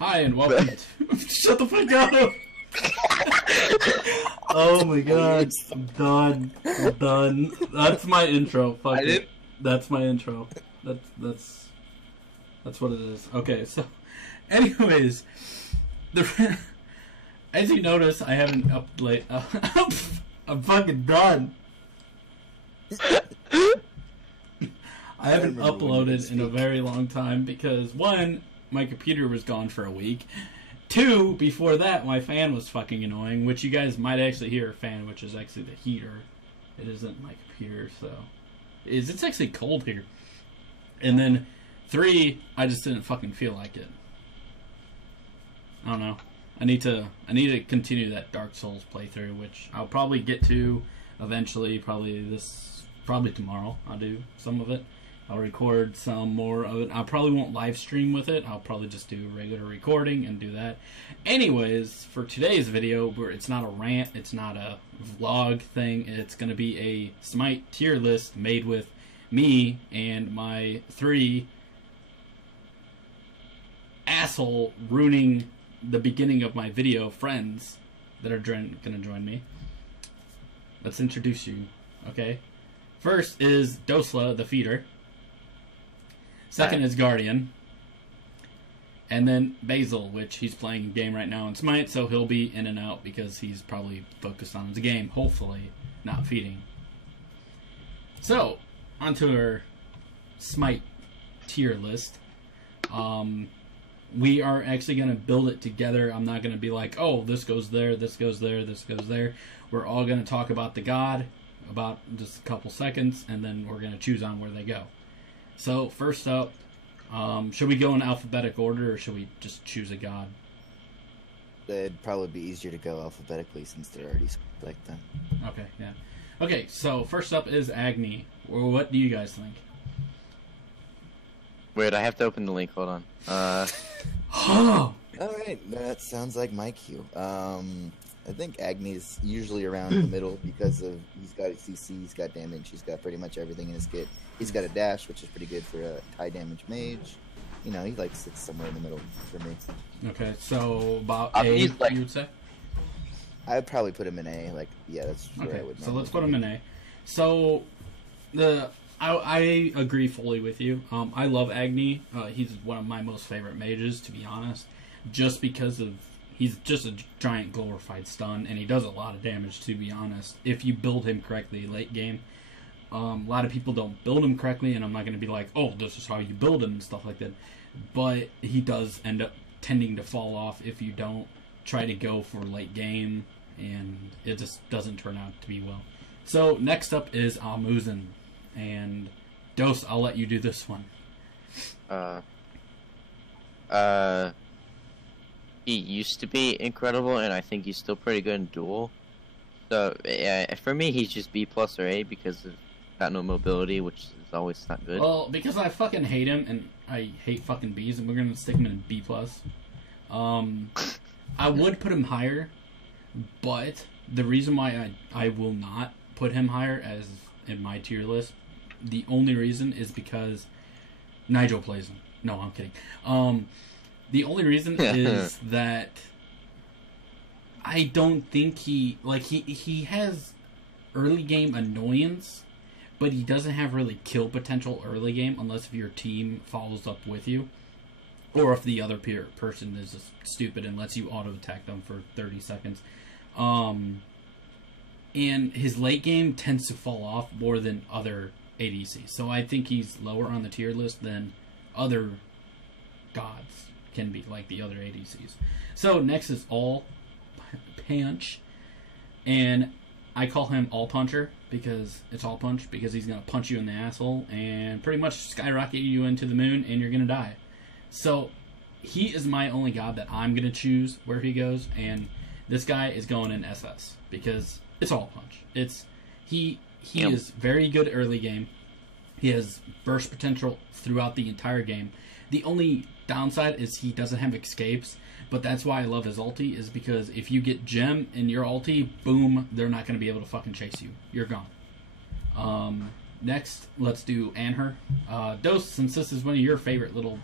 Hi and welcome to... Shut the fuck up! Oh my god. I'm done. I'm done. That's my intro. Fuck it. That's my intro. That's what it is. Okay, so... Anyways... As you notice, I haven't I'm fucking done. I haven't uploaded in a very long time because, one, my computer was gone for a week. Two, before that, my fan was fucking annoying, which you guys might actually hear a fan, which is actually the heater. It isn't my computer, so... It's actually cold here. And then, three, I just didn't fucking feel like it. I don't know. I need to continue that Dark Souls playthrough, which I'll probably get to eventually, probably tomorrow. I'll do some of it. I'll record some more of it. I probably won't live stream with it. I'll probably just do regular recording and do that. Anyways, for today's video, where it's not a rant, it's not a vlog thing, it's going to be a Smite tier list made with me and my 3 asshole ruining the beginning of my video friends that are going to join me. Let's introduce you, okay? First is Dosla, the feeder. Second is Guardian. And then Basil, which he's playing a game right now in Smite, so he'll be in and out because he's probably focused on his game, hopefully, not feeding. So, onto our Smite tier list. We are actually going to build it together. I'm not going to be like, oh, this goes there, this goes there, this goes there. We're all going to talk about the god about just a couple seconds, and then we're going to choose on where they go. So, first up, should we go in alphabetic order, or should we just choose a god? It'd probably be easier to go alphabetically since they're already like them. Okay, yeah. Okay, so first up is Agni. What do you guys think? Wait, I have to open the link. Hold on. Alright, that sounds like my cue. I think Agni's usually around the middle because of he's got CC, he's got damage, he's got pretty much everything in his kit. He's got a dash, which is pretty good for a high damage mage. You know, he like sits somewhere in the middle for me. Okay, so about A, you would say? I'd probably put him in A. Like, yeah, that's where I would. So let's put him in A. So I agree fully with you. I love Agni. He's one of my most favorite mages, to be honest, just because of he's just a giant glorified stun, and he does a lot of damage, to be honest, if you build him correctly late game. A lot of people don't build him correctly, and I'm not going to be like, oh, this is how you build him and stuff like that. But he does end up tending to fall off if you don't try to go for late game, and it just doesn't turn out to be well. So next up is Almuzin, and Dos, I'll let you do this one. He used to be incredible, and I think he's still pretty good in duel. So, yeah, for me, he's just B+ or A because of got no mobility, which is always not good. Well, because I fucking hate him, and I hate fucking Bs, and we're gonna stick him in B+. I would put him higher, but the reason why I will not put him higher as in my tier list, the only reason is because Nigel plays him. No, I'm kidding. The only reason is that I don't think he has early game annoyance, but he doesn't have really kill potential early game unless if your team follows up with you, or if the other person is just stupid and lets you auto attack them for 30 seconds. And his late game tends to fall off more than other ADCs, so I think he's lower on the tier list than other gods can be, like the other ADCs. So next is All Punch, and I call him All Puncher because it's All Punch, because he's gonna punch you in the asshole and pretty much skyrocket you into the moon, and you're gonna die. So he is my only god that I'm gonna choose where he goes, and this guy is going in SS because it's All Punch. He is very good early game. He has burst potential throughout the entire game. The only downside is he doesn't have escapes, but that's why I love his ulti, is because if you get gem in your ulti, boom, they're not going to be able to fucking chase you. You're gone. Next, let's do Anher. Dos, since this is one of your favorite little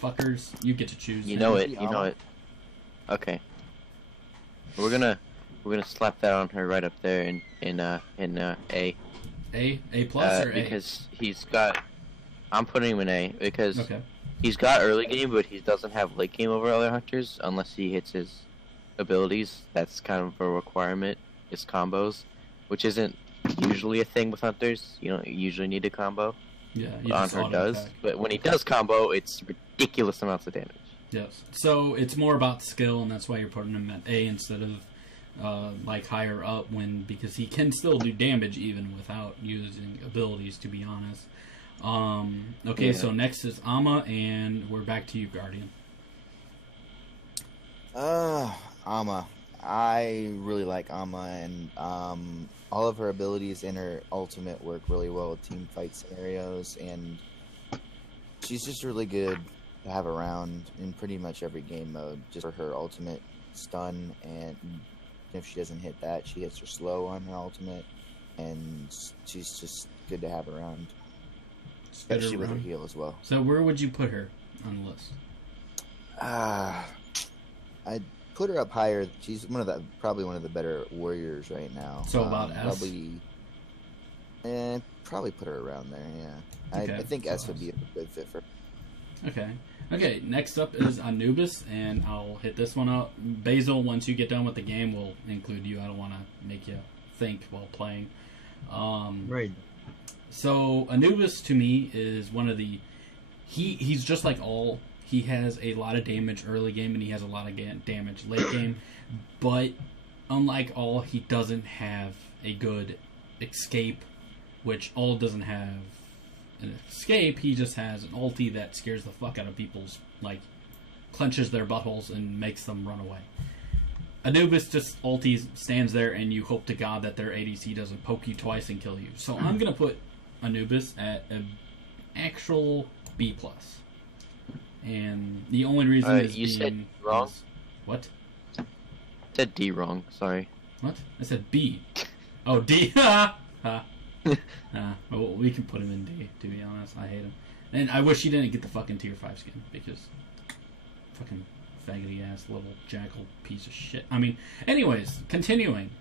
fuckers, you get to choose. You know it. You know it. Okay. We're gonna slap that on her right up there in A. A plus or A? Because he's got. I'm putting him in A because Okay. he's got early game, but he doesn't have late game over other hunters unless he hits his abilities. That's kind of a requirement. Is combos, which isn't usually a thing with hunters. You don't usually need a combo. Yeah, On her does, but when he does combo, it's ridiculous amounts of damage. Yes. So it's more about skill, and that's why you're putting him at A instead of like higher up, because he can still do damage even without using abilities. To be honest. Okay, so next is Amma, and we're back to you, Guardian. Amma. I really like Amma, and all of her abilities and her ultimate work really well with team fight scenarios, and she's just really good to have around in pretty much every game mode, just for her ultimate stun, and if she doesn't hit that, she hits her slow on her ultimate, and she's just good to have around. Especially with her heal as well. So where would you put her on the list? I'd put her up higher. She's probably one of the better warriors right now. So about S? Probably put her around there, yeah. Okay, I think S would be a good fit for her. Okay, next up is Anubis, and I'll hit this one out. Basil, once you get done with the game, we'll include you. I don't want to make you think while playing. Right. So Anubis to me is one of the he's just like all. He has a lot of damage early game and he has a lot of damage late game, but unlike all, he doesn't have a good escape, which all doesn't have an escape. He just has an ulti that scares the fuck out of people's, like, clenches their buttholes and makes them run away. Anubis just ulti stands there and you hope to God that their ADC doesn't poke you twice and kill you. So I'm gonna put Anubis at an actual B+. And the only reason is you said wrong. What? I said D wrong. Sorry. What? I said B. Oh, D. Well, we can put him in D. To be honest, I hate him, and I wish he didn't get the fucking tier 5 skin because fucking faggoty ass little jackal piece of shit. I mean, anyways, continuing.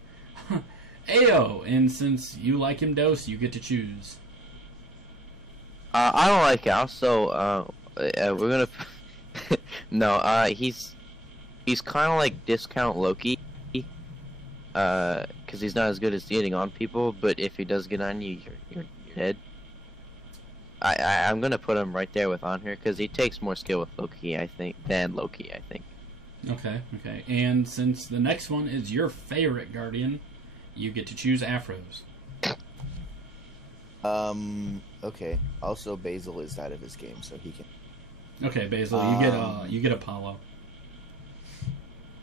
Ao, and since you like him, Dose, you get to choose. I don't like Al, so we're gonna. No, he's kind of like discount Loki, because he's not as good as getting on people. But if he does get on you, you're dead. I'm gonna put him right there with on her because he takes more skill with Loki, I think, than Loki, I think. Okay. And since the next one is your favorite Guardian, you get to choose Afros. Okay. Also, Basil is out of his game, so he can. Okay, Basil, you get Apollo.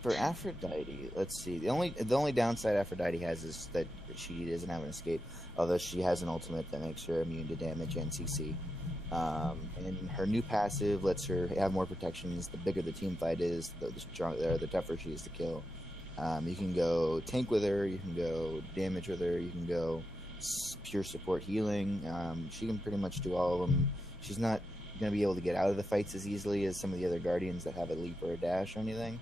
For Aphrodite, let's see. The only downside Aphrodite has is that she doesn't have an escape, although she has an ultimate that makes her immune to damage and CC. And her new passive lets her have more protections. The bigger the team fight is, the tougher she is to kill. You can go tank with her, you can go damage with her, you can go pure support healing. She can pretty much do all of them. She's not going to be able to get out of the fights as easily as some of the other Guardians that have a leap or a dash or anything,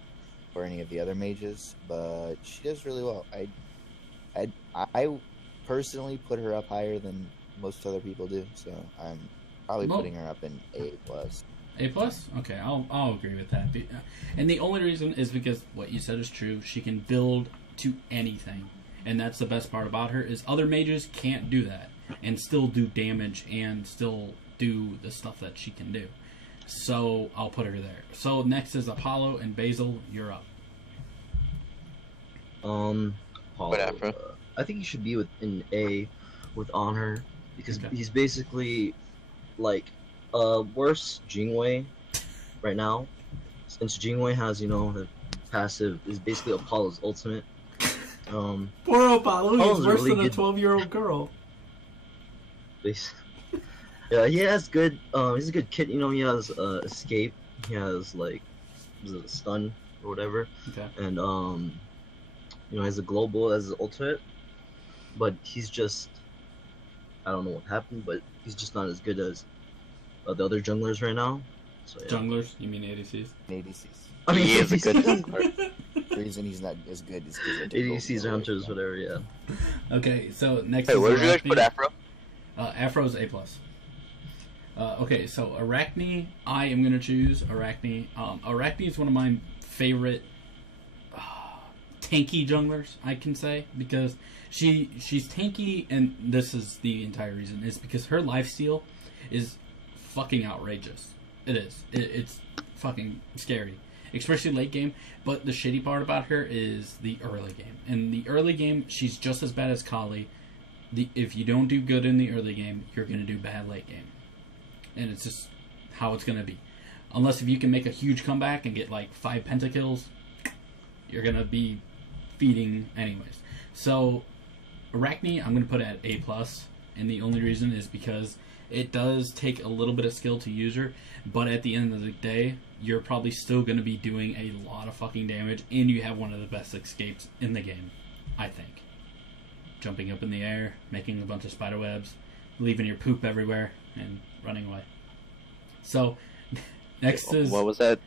or any of the other mages, but she does really well. I personally put her up higher than most other people do, so I'm probably putting her up in A+. A+? Okay, I'll agree with that. And the only reason is because what you said is true. She can build to anything, and that's the best part about her, is other mages can't do that and still do damage and still do the stuff that she can do. So I'll put her there. So next is Apollo, and Basil, you're up. Apollo. Whatever. I think he should be in A with honor because he's basically like worse Jingwei right now, since Jingwei has the passive is basically Apollo's ultimate. Poor Apollo, he's worse than a 12-year-old girl. Yeah, he has good. He's a good kid. He has escape. He has stun or whatever. Okay. And he has a global as his ultimate, but he's just. I don't know what happened, but he's just not as good as the other junglers right now. So, yeah. Junglers? You mean ADCs? ADCs. I mean, He is a good ADCs. jungler. The reason he's not as good is because ADCs or hunters, whatever. Yeah. Okay, so next Hey, is where did you guys Arachne. put Afro? Afro's A+. Okay, so Arachne, I am going to choose Arachne. Arachne is one of my favorite tanky junglers, I can say, because she's tanky, and this is the entire reason, is because her lifesteal is fucking outrageous. It is. It's fucking scary, especially late game. But the shitty part about her is the early game. In the early game, she's just as bad as Kali. If you don't do good in the early game, you're going to do bad late game. And it's just how it's going to be. Unless if you can make a huge comeback and get like 5 pentakills, you're going to be feeding anyways. So, Arachne, I'm going to put at A+. And the only reason is because it does take a little bit of skill to use her. But at the end of the day, you're probably still going to be doing a lot of fucking damage. And you have one of the best escapes in the game, I think. Jumping up in the air, making a bunch of spider webs, leaving your poop everywhere, and running away. So, next is... What was that?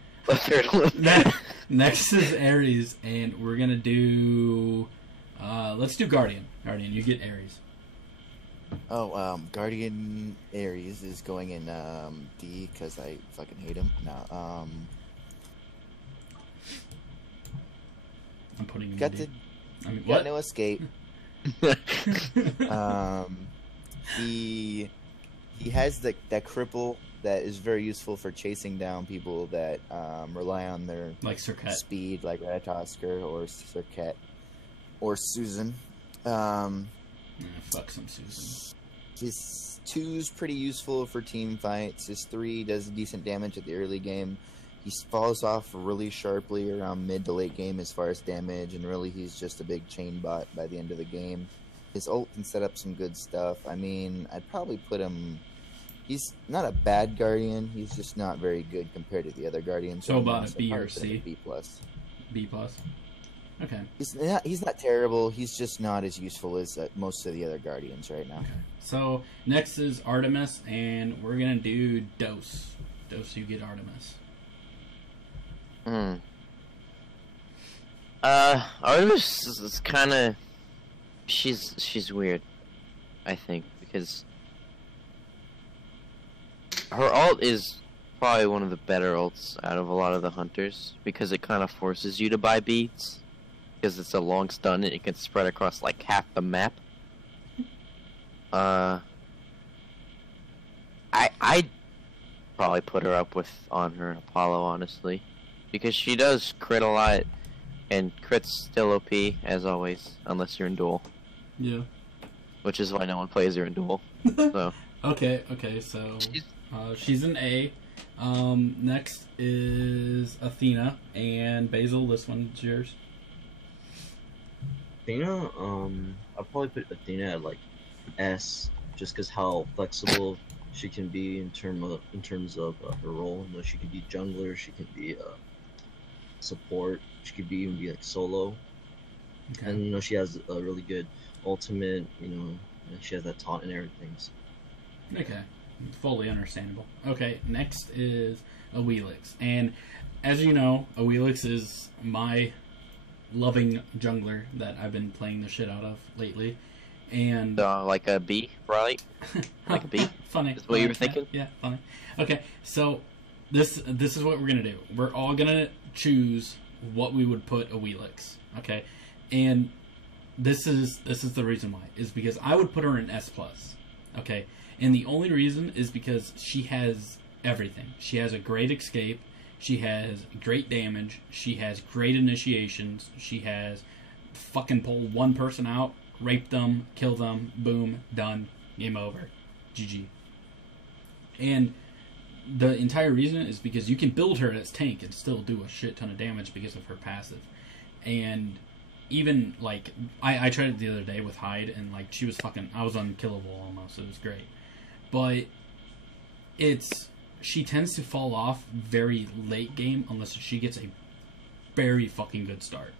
Next is Ares, and we're gonna do... let's do Guardian. Guardian, you get Ares. Guardian Ares is going in D because I fucking hate him. No, I'm putting him got in to D. I mean, got what? no escape. He has that cripple that is very useful for chasing down people that rely on their Like Circuit. speed, like Ratatosker or Circuit or Susan. Fuck some Susan. His 2's pretty useful for team fights. His 3 does decent damage at the early game. He falls off really sharply around mid to late game as far as damage, and really he's just a big chain bot by the end of the game. His ult can set up some good stuff. I mean, I'd probably put him... He's not a bad Guardian. He's just not very good compared to the other Guardians. So about a I'd B probably or put him C? at B+. B+. Okay. He's not terrible. He's just not as useful as most of the other Guardians right now. Okay. So, next is Artemis, and we're gonna do Dose. Dose, you get Artemis. Artemis is kind of... She's weird, I think, because her ult is probably one of the better ults out of a lot of the hunters, because it kind of forces you to buy beads, because it's a long stun and it can spread across like half the map. I'd probably put her up on her and Apollo, honestly, because she does crit a lot, and crit's still OP as always, unless you're in duel. Yeah. Which is why no one plays her in duel. So Okay, so she's an A. Next is Athena, and Basil, this one's yours. Athena, I'll probably put Athena at like S, just because how flexible she can be in terms of her role. You know, she can be jungler, she can be support, she could even be like solo, Okay. and you know she has a really good ultimate. You know, and she has that taunt and everything. So. Okay, fully understandable. Okay, next is Awilix, and as you know, Awilix is my loving jungler that I've been playing the shit out of lately, and like a B, right? Like a B? Funny. Is what you were thinking? Yeah, funny. Okay, so this is what we're gonna do. We're all gonna choose what we would put Awilix. Okay, and this is the reason why is because I would put her in S+. Okay, and the only reason is because she has everything. She has a great escape. She has great damage. She has great initiations. She has fucking pull one person out, rape them, kill them, boom, done, game over, GG. And the entire reason is because you can build her as tank and still do a shit ton of damage because of her passive. And even, like, I tried it the other day with Hyde, and, like, she was fucking... I was unkillable almost. It was great. But she tends to fall off very late game unless she gets a very fucking good start.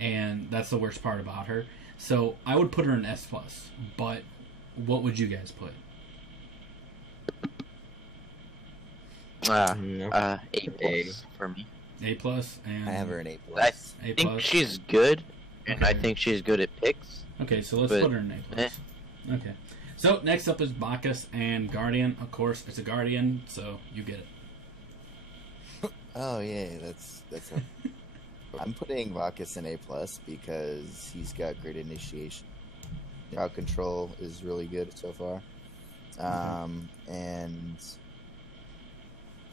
And that's the worst part about her. So, I would put her in S+. But, what would you guys put? A+ for me. A plus, and I have her an A I plus. A think plus. she's good, and I Okay. think she's good at picks. Okay, so let's But, put her in A plus. Okay. So next up is Bacchus and Guardian. Of course, it's a Guardian, so you get it. Oh yeah, that's. I'm putting Bacchus in A plus because he's got great initiation. Crowd control is really good so far, and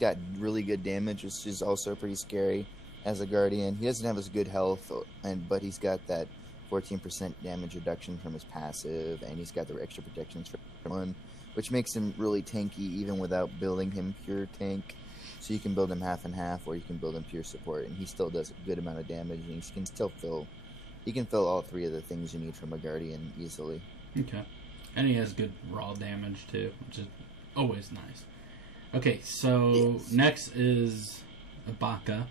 got really good damage, which is also pretty scary as a Guardian. He doesn't have as good health, but he's got that 14% damage reduction from his passive, and he's got the extra protections for one, which makes him really tanky even without building him pure tank. So you can build him half and half, or you can build him pure support, and he still does a good amount of damage, and he can still fill. He can fill all three of the things you need from a Guardian easily. Okay. And he has good raw damage too, which is always nice. Okay, so Yes. next is Baka,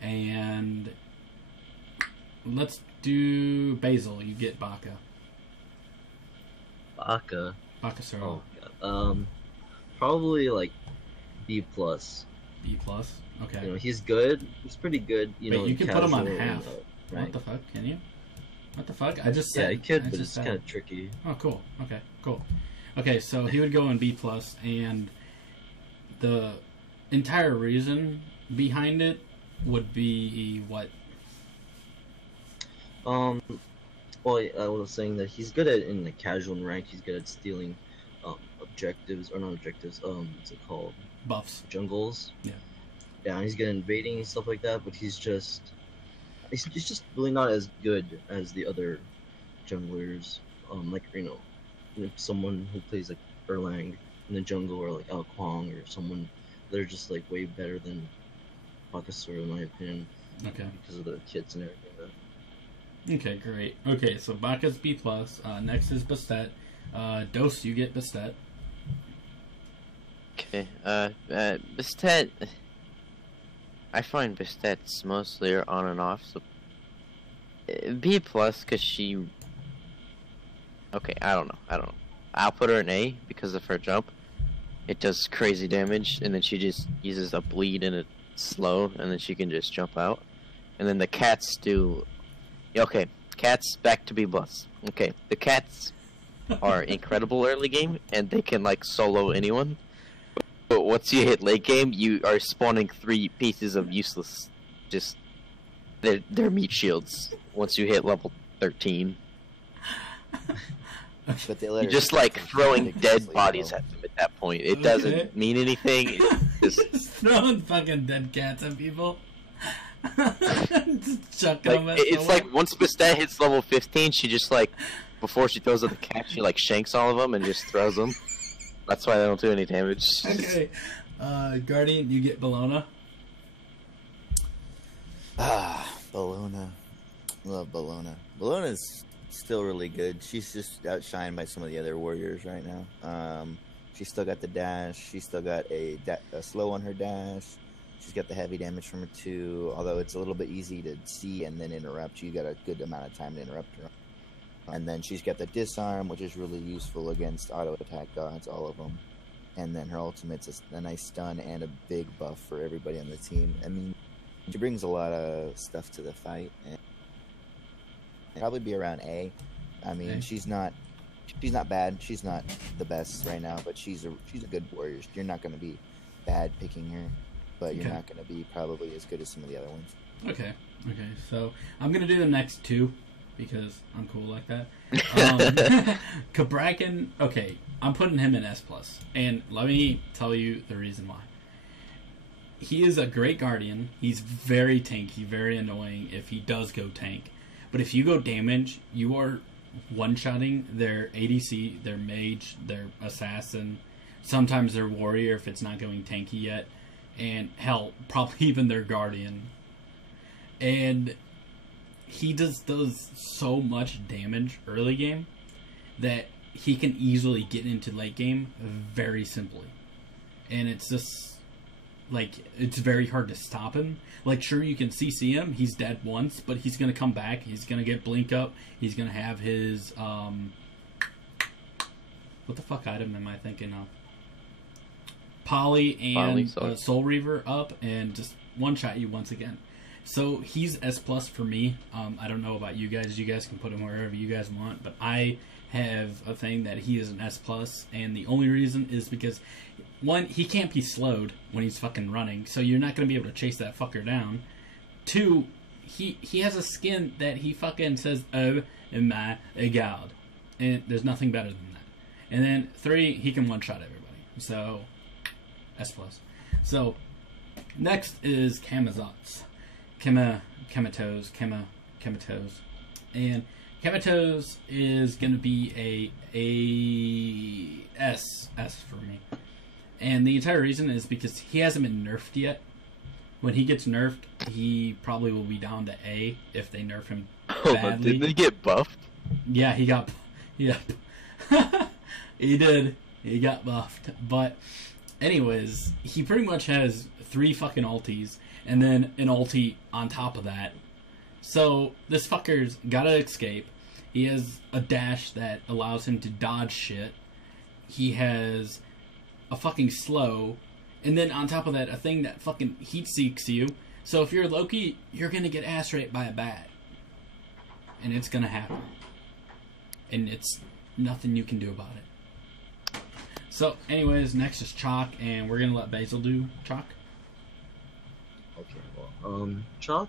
and let's do Basil. You get Baka. Baka. Baka Sir. Oh god. Probably like B plus. B plus. Okay. You know, he's good. He's pretty good. You Wait, know, you can put him on casual and, half. What rank. the fuck? Can you? What the fuck? I just Yeah, said. you could, I but just it's said- kind of tricky. Oh, cool. Okay, cool. Okay, so he would go in B plus, and the entire reason behind it would be what? Well, I was saying that he's good at in the casual and rank. He's good at stealing objectives or not objectives. What's it called? Buffs. Jungles. Yeah. Yeah, and he's good at invading and stuff like that. But he's just really not as good as the other junglers. Like someone who plays like Erlang in the jungle, or like Ao Kwang, or someone. They're just like way better than Bakasura, in my opinion, Okay. because of the kits and everything. Okay, great. Okay, so Baka's B plus. Next is Bastet. Dose, you get Bastet. Okay, Bastet. I find Bastet's mostly on and off, so B plus because she. Okay, I don't know. I'll put her in A because of her jump. It does crazy damage, and then she just uses a bleed and a slow, and then she can just jump out. And then the cats do. Okay, cats back to B plus. Okay, the cats are incredible early game, and they can like solo anyone. But once you hit late game, you are spawning 3 pieces of useless. Just they're meat shields. Once you hit level 13, But they let you're her just like throwing ridiculously dead bodies low. at them at that point. It Okay. doesn't mean anything. It's just Just throwing fucking dead cats at people. Just chucking like them at it's someone. like once Bastet hits level 15, she just like before she throws at the cat, she like shanks all of them and just throws them. That's why they don't do any damage. Okay. Guardian, you get Bologna. Bologna. Love Bologna. Bologna's still really good. She's just outshined by some of the other warriors right now. She's still got the dash. She's still got a slow on her dash. She's got the heavy damage from her too, although it's a little bit easy to see and then interrupt. You got a good amount of time to interrupt her. And then she's got the disarm, which is really useful against auto attack gods, all of them. And then her ultimate's a nice stun and a big buff for everybody on the team. I mean, she brings a lot of stuff to the fight, and probably be around A. I mean, A. she's not bad. She's not the best right now, but she's a good warrior. You're not going to be bad picking her, but you're Okay. not going to be probably as good as some of the other ones. Okay. Okay. So I'm gonna do the next 2 because I'm cool like that. Kabrakan. Okay, I'm putting him in S plus, and let me tell you the reason why. He is a great guardian. He's very tanky, very annoying if he does go tank. But if you go damage, you are one-shotting their ADC, their mage, their assassin, sometimes their warrior if it's not going tanky yet, and hell, probably even their guardian. And he does so much damage early game that he can easily get into late game very simply. And it's just like it's very hard to stop him. Like sure you can CC him, he's dead once, but he's gonna come back, he's gonna get blink up, he's gonna have his what the fuck item am I thinking of? Poly and sorry. Soul Reaver up and just one-shot you once again. So he's S+ for me. I don't know about you guys. You guys can put him wherever you guys want, but I have a thing that he is an S+, and the only reason is because, one, he can't be slowed when he's fucking running, so you're not going to be able to chase that fucker down. Two, he has a skin that he fucking says, "Oh my god," and there's nothing better than that. And then three, he can one-shot everybody. So, S+. So, next is Camazotz. Kematos. And Kematos is going to be a S for me. And the entire reason is because he hasn't been nerfed yet. When he gets nerfed, he probably will be down to A if they nerf him badly. Didn't he get buffed? Yeah, he got... Yeah. He did. He got buffed. But, anyways, he pretty much has 3 fucking ultis, and then an ulti on top of that. So, this fucker's gotta escape. He has a dash that allows him to dodge shit. He has a fucking slow, and then on top of that, a thing that fucking heat seeks you. So if you're Loki, you're gonna get ass raped by a bat. And it's gonna happen. And it's nothing you can do about it. So, anyways, next is Chalk, and we're gonna let Basil do Chalk. Okay, well, Chalk,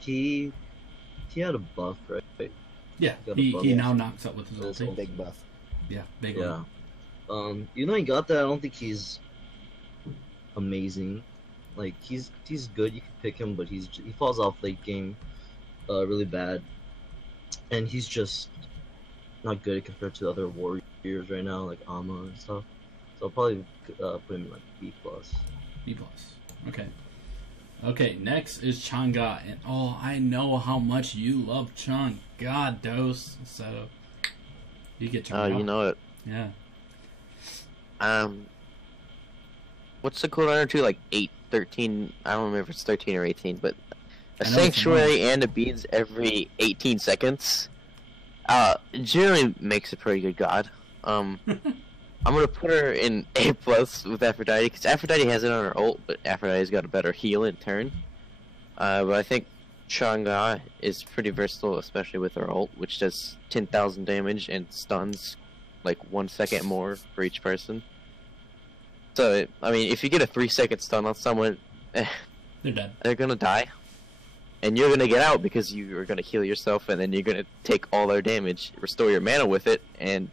he had a buff, right? Yeah, Got a buff. he now knocks up with his That's ulti. Big buff. Yeah, big Yeah. one. Even though he got that, I don't think he's amazing. Like, he's good, you can pick him, but he falls off late game really bad. And he's just not good compared to other warriors right now, like Amma and stuff. So I'll probably put him in like B+. B+. Okay. Okay, next is Chang'e, and oh, I know how much you love Chang'e, Dose. So you get Chang'e. Oh, you know it. Yeah. What's the cooldown to? Like 8, 13, I don't remember if it's 13 or 18, but a I know it's sanctuary and a beads every 18 seconds. Generally makes a pretty good god. I'm gonna put her in A+ with Aphrodite, because Aphrodite has it on her ult, but Aphrodite's got a better heal in turn. But I think Chang'e is pretty versatile, especially with her ult, which does 10,000 damage and stuns like 1 second more for each person. So, I mean, if you get a 3-second stun on someone, They're dead. they're gonna die. And you're gonna get out because you are gonna heal yourself, and then you're gonna take all their damage, restore your mana with it, and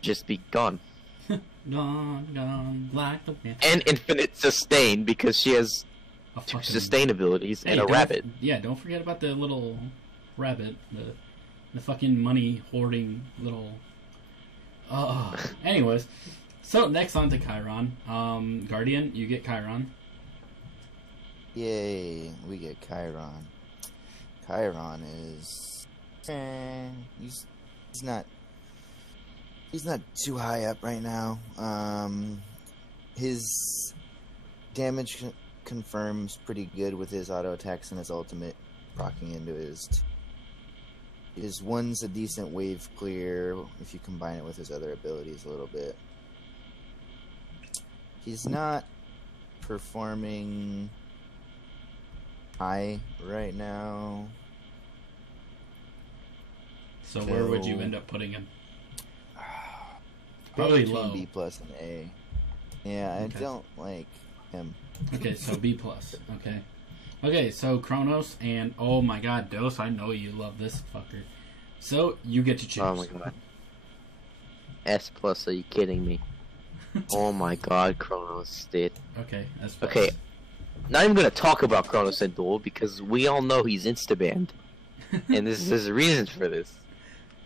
just be gone. Gone, like the wind. And infinite sustain, because she has A 2 fucking- sustain abilities and a don't- rabbit. Yeah, don't forget about the little rabbit, the fucking money hoarding little. Anyways, so next on to Chiron. Guardian, you get Chiron. Yay, we get Chiron. Chiron is he's not too high up right now. His damage confirms pretty good with his auto attacks and his ultimate proccing into his one's a decent wave clear if you combine it with his other abilities a little bit. He's not performing high right now. So where would you end up putting him? Probably Between low. B+ and A. Yeah, I Okay. don't like him. Okay, so B+. Okay. Okay, so Kronos and oh my god, Dose, I know you love this fucker. So you get to choose. Oh my god. S+, are you kidding me? Oh my god, Kronos, dude. Okay, that's Okay, not even gonna talk about Kronos in Duel, because we all know he's insta-banned. And there's a reason for this.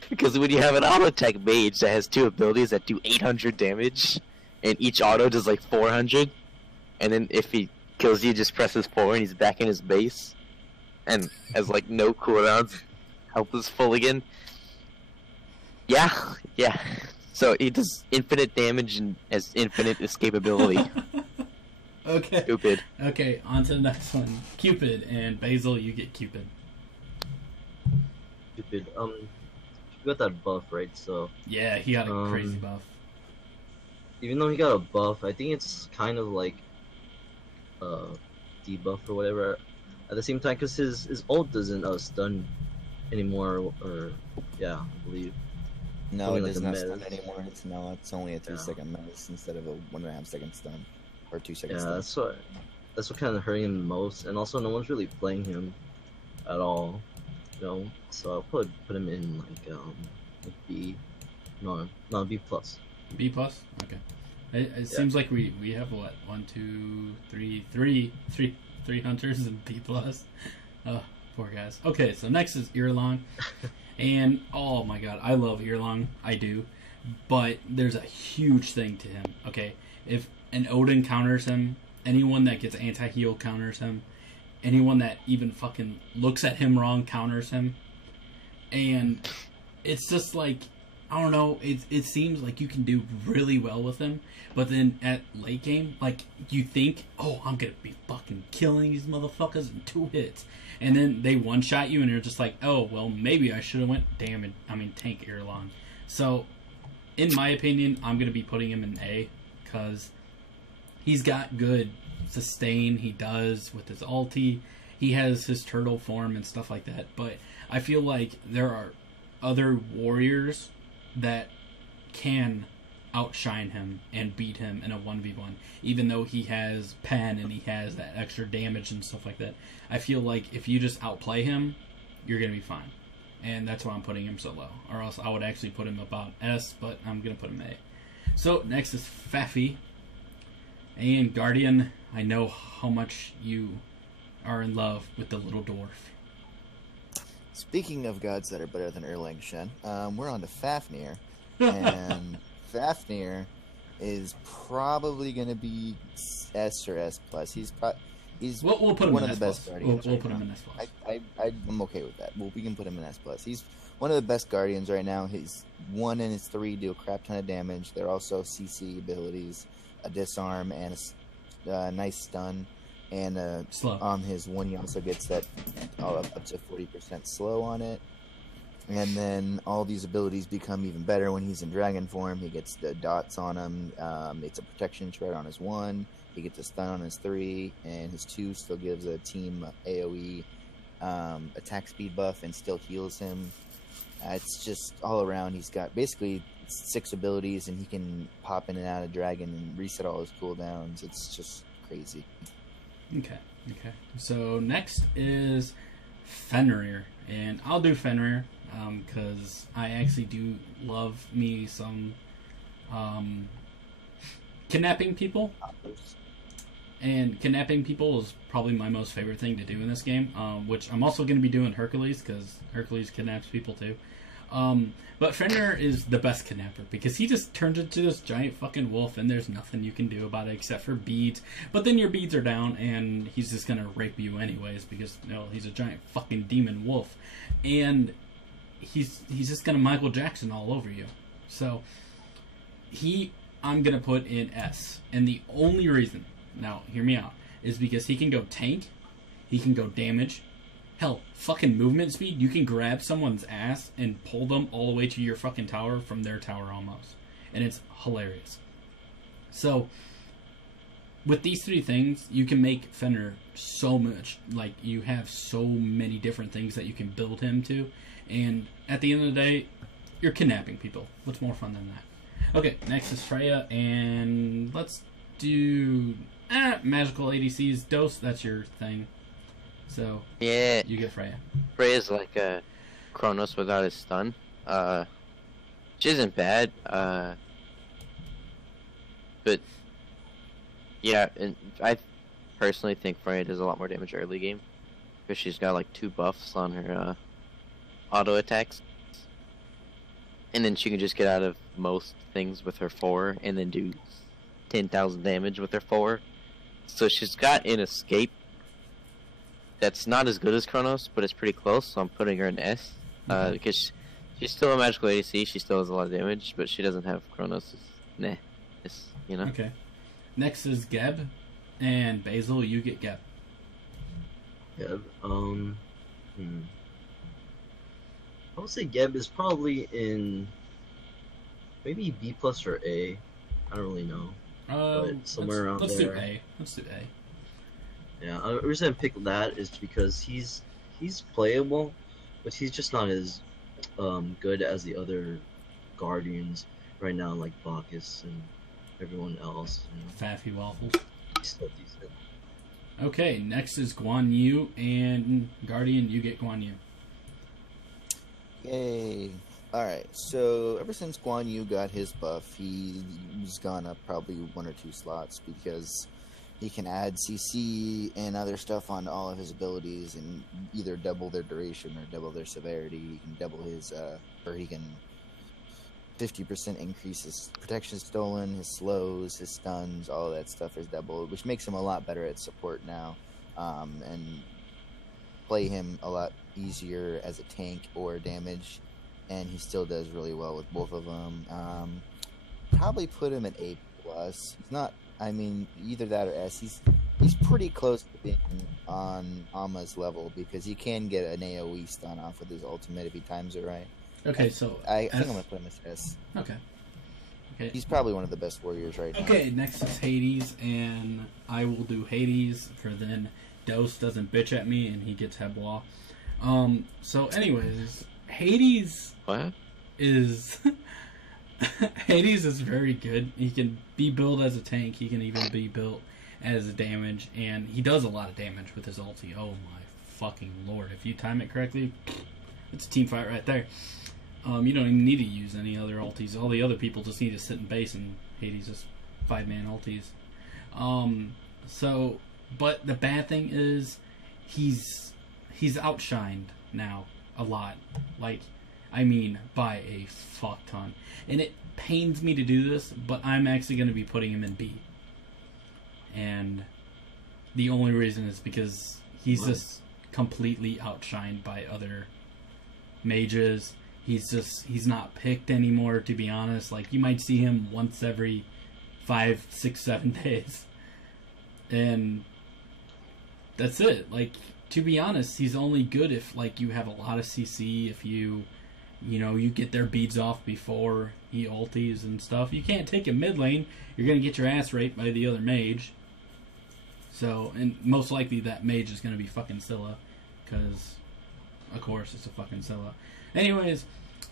Because when you have an auto-attack mage that has 2 abilities that do 800 damage, and each auto does like 400, and then if he kills you, just presses 4 and he's back in his base, and has like no cooldowns, health is full again. Yeah. So he does infinite damage and has infinite escapability. Okay. Stupid. Okay, on to the next one. Cupid and Basil, you get Cupid. Stupid. You got that buff, right? So Yeah, he got a crazy buff. even though he got a buff, I think it's kind of like uh debuff or whatever. At the same time, because his ult doesn't stun anymore, or yeah, I believe. No, Only it like does a not mez. stun anymore. It's only a 3-second mess instead of a 1.5-second stun or 2-second Yeah, stun. that's what kind of hurting him the most, and also no one's really playing him at all, you know. So I'll put him in like B, no, not B plus. B plus. Okay. It Yeah. seems like we have what, 1, 2, 3, three hunters and B plus. Oh, poor guys. Okay, so next is Earlong, and oh my god, I love Earlong. I do, but there's a huge thing to him. Okay, if an Odin counters him, anyone that gets anti-heal counters him, anyone that even fucking looks at him wrong counters him, and it's just like, I don't know, it seems like you can do really well with him, but then at late game, like, you think, oh, I'm gonna be fucking killing these motherfuckers in 2 hits, and then they one-shot you, and you're just like, oh, well, maybe I should have went tank Earlong. So, in my opinion, I'm gonna be putting him in A, because he's got good sustain, he does, with his ulti, he has his turtle form and stuff like that, but I feel like there are other warriors that can outshine him and beat him in a 1v1, even though he has pen and he has that extra damage and stuff like that. I feel like if you just outplay him, you're going to be fine. And that's why I'm putting him so low. Or else I would actually put him about S, but I'm going to put him A. So next is Pfeffy. And Guardian, I know how much you are in love with the little dwarf. Speaking of gods that are better than Erlang Shen, we're on to Fafnir, and Fafnir is probably going to be S or S plus. He's We'll put him one in of the S+. best guardians. We'll put him in S plus. I'm okay with that. We can put him in S plus. He's one of the best guardians right now. His 1 and his 3 do a crap ton of damage. They're also CC abilities, a disarm and a nice stun. And Slow. on his 1, he also gets that up to 40% slow on it. And then all these abilities become even better when he's in dragon form. He gets the dots on him. It's a protection shred on his 1. He gets a stun on his 3. And his 2 still gives a team AoE attack speed buff and still heals him. It's just all around. He's got basically 6 abilities, and he can pop in and out of dragon and reset all his cooldowns. It's just crazy. Okay. So next is Fenrir, and I'll do Fenrir because I actually do love me some kidnapping people, and kidnapping people is probably my most favorite thing to do in this game. Which I'm also going to be doing Hercules because Hercules kidnaps people too. But Fenrir is the best kidnapper because he just turns into this giant fucking wolf and there's nothing you can do about it except for beads. But then your beads are down and he's just gonna rape you anyways because, you know, he's a giant fucking demon wolf. And he's just gonna Michael Jackson all over you. So I'm gonna put in S. And the only reason, now hear me out, is because he can go tank, he can go damage. Hell, fucking movement speed, you can grab someone's ass and pull them all the way to your fucking tower from their tower almost. And it's hilarious. So, with these 3 things, you can make Fenrir so much. Like, you have so many different things that you can build him to. And at the end of the day, you're kidnapping people. What's more fun than that? Okay, next is Freya, and let's do magical ADCs. Dose, that's your thing. So Yeah, you get Freya. Freya's like a Kronos without his stun. She isn't bad. But yeah, and I personally think Freya does a lot more damage early game because she's got like 2 buffs on her auto attacks, and then she can just get out of most things with her 4, and then do 10,000 damage with her 4. So she's got an escape that's not as good as Kronos, but it's pretty close, so I'm putting her in S. Because she's still a magical ADC, she still has a lot of damage, but she doesn't have Kronos' you know? Okay. Next is Geb, and Basil, you get Geb. Geb, I would say Geb is probably in maybe B plus or A. I don't really know. But somewhere around let's there. do A. Let's do A. Yeah, the reason I picked that is because he's playable, but he's just not as good as the other Guardians right now, like Bacchus and everyone else. You know. Faffy Waffles. He's still decent. Okay, next is Guan Yu, and Guardian, you get Guan Yu. Yay. Alright, so ever since Guan Yu got his buff, he's gone up probably 1 or 2 slots because he can add CC and other stuff on all of his abilities and either double their duration or double their severity. He can double his, or he can 50% increase his protection stolen, his slows, his stuns, all of that stuff is doubled, which makes him a lot better at support now, and play him a lot easier as a tank or damage, and he still does really well with both of them. Probably put him at A+. He's not, I mean, either that or S. He's pretty close to being on Ama's level because he can get an AoE stun off with his ultimate if he times it right. Okay, so I think I'm gonna put him as S. Okay. He's probably one of the best warriors right now. Okay, next is Hades, and I will do Hades for then Dose doesn't bitch at me and he gets Hebois. So anyways, Hades What? is Hades is very good. He can be built as a tank, he can even be built as a damage, and he does a lot of damage with his ulti. Oh my fucking lord. If you time it correctly, it's a team fight right there. You don't even need to use any other ultis. All the other people just need to sit in base, and Hades is 5-man ultis. But the bad thing is, he's outshined now a lot. Like, I mean, by a fuck ton. And it pains me to do this, but I'm actually going to be putting him in B. And the only reason is because he's just completely outshined by other mages. He's not picked anymore, to be honest. Like, you might see him once every 5, 6, 7 days. And that's it. Like, to be honest, he's only good if, like, you have a lot of CC, if you get their beads off before he ultis and stuff. You can't take him mid lane. You're going to get your ass raped by the other mage. So, and most likely that mage is going to be fucking Scylla. Because, of course, it's a fucking Scylla. Anyways,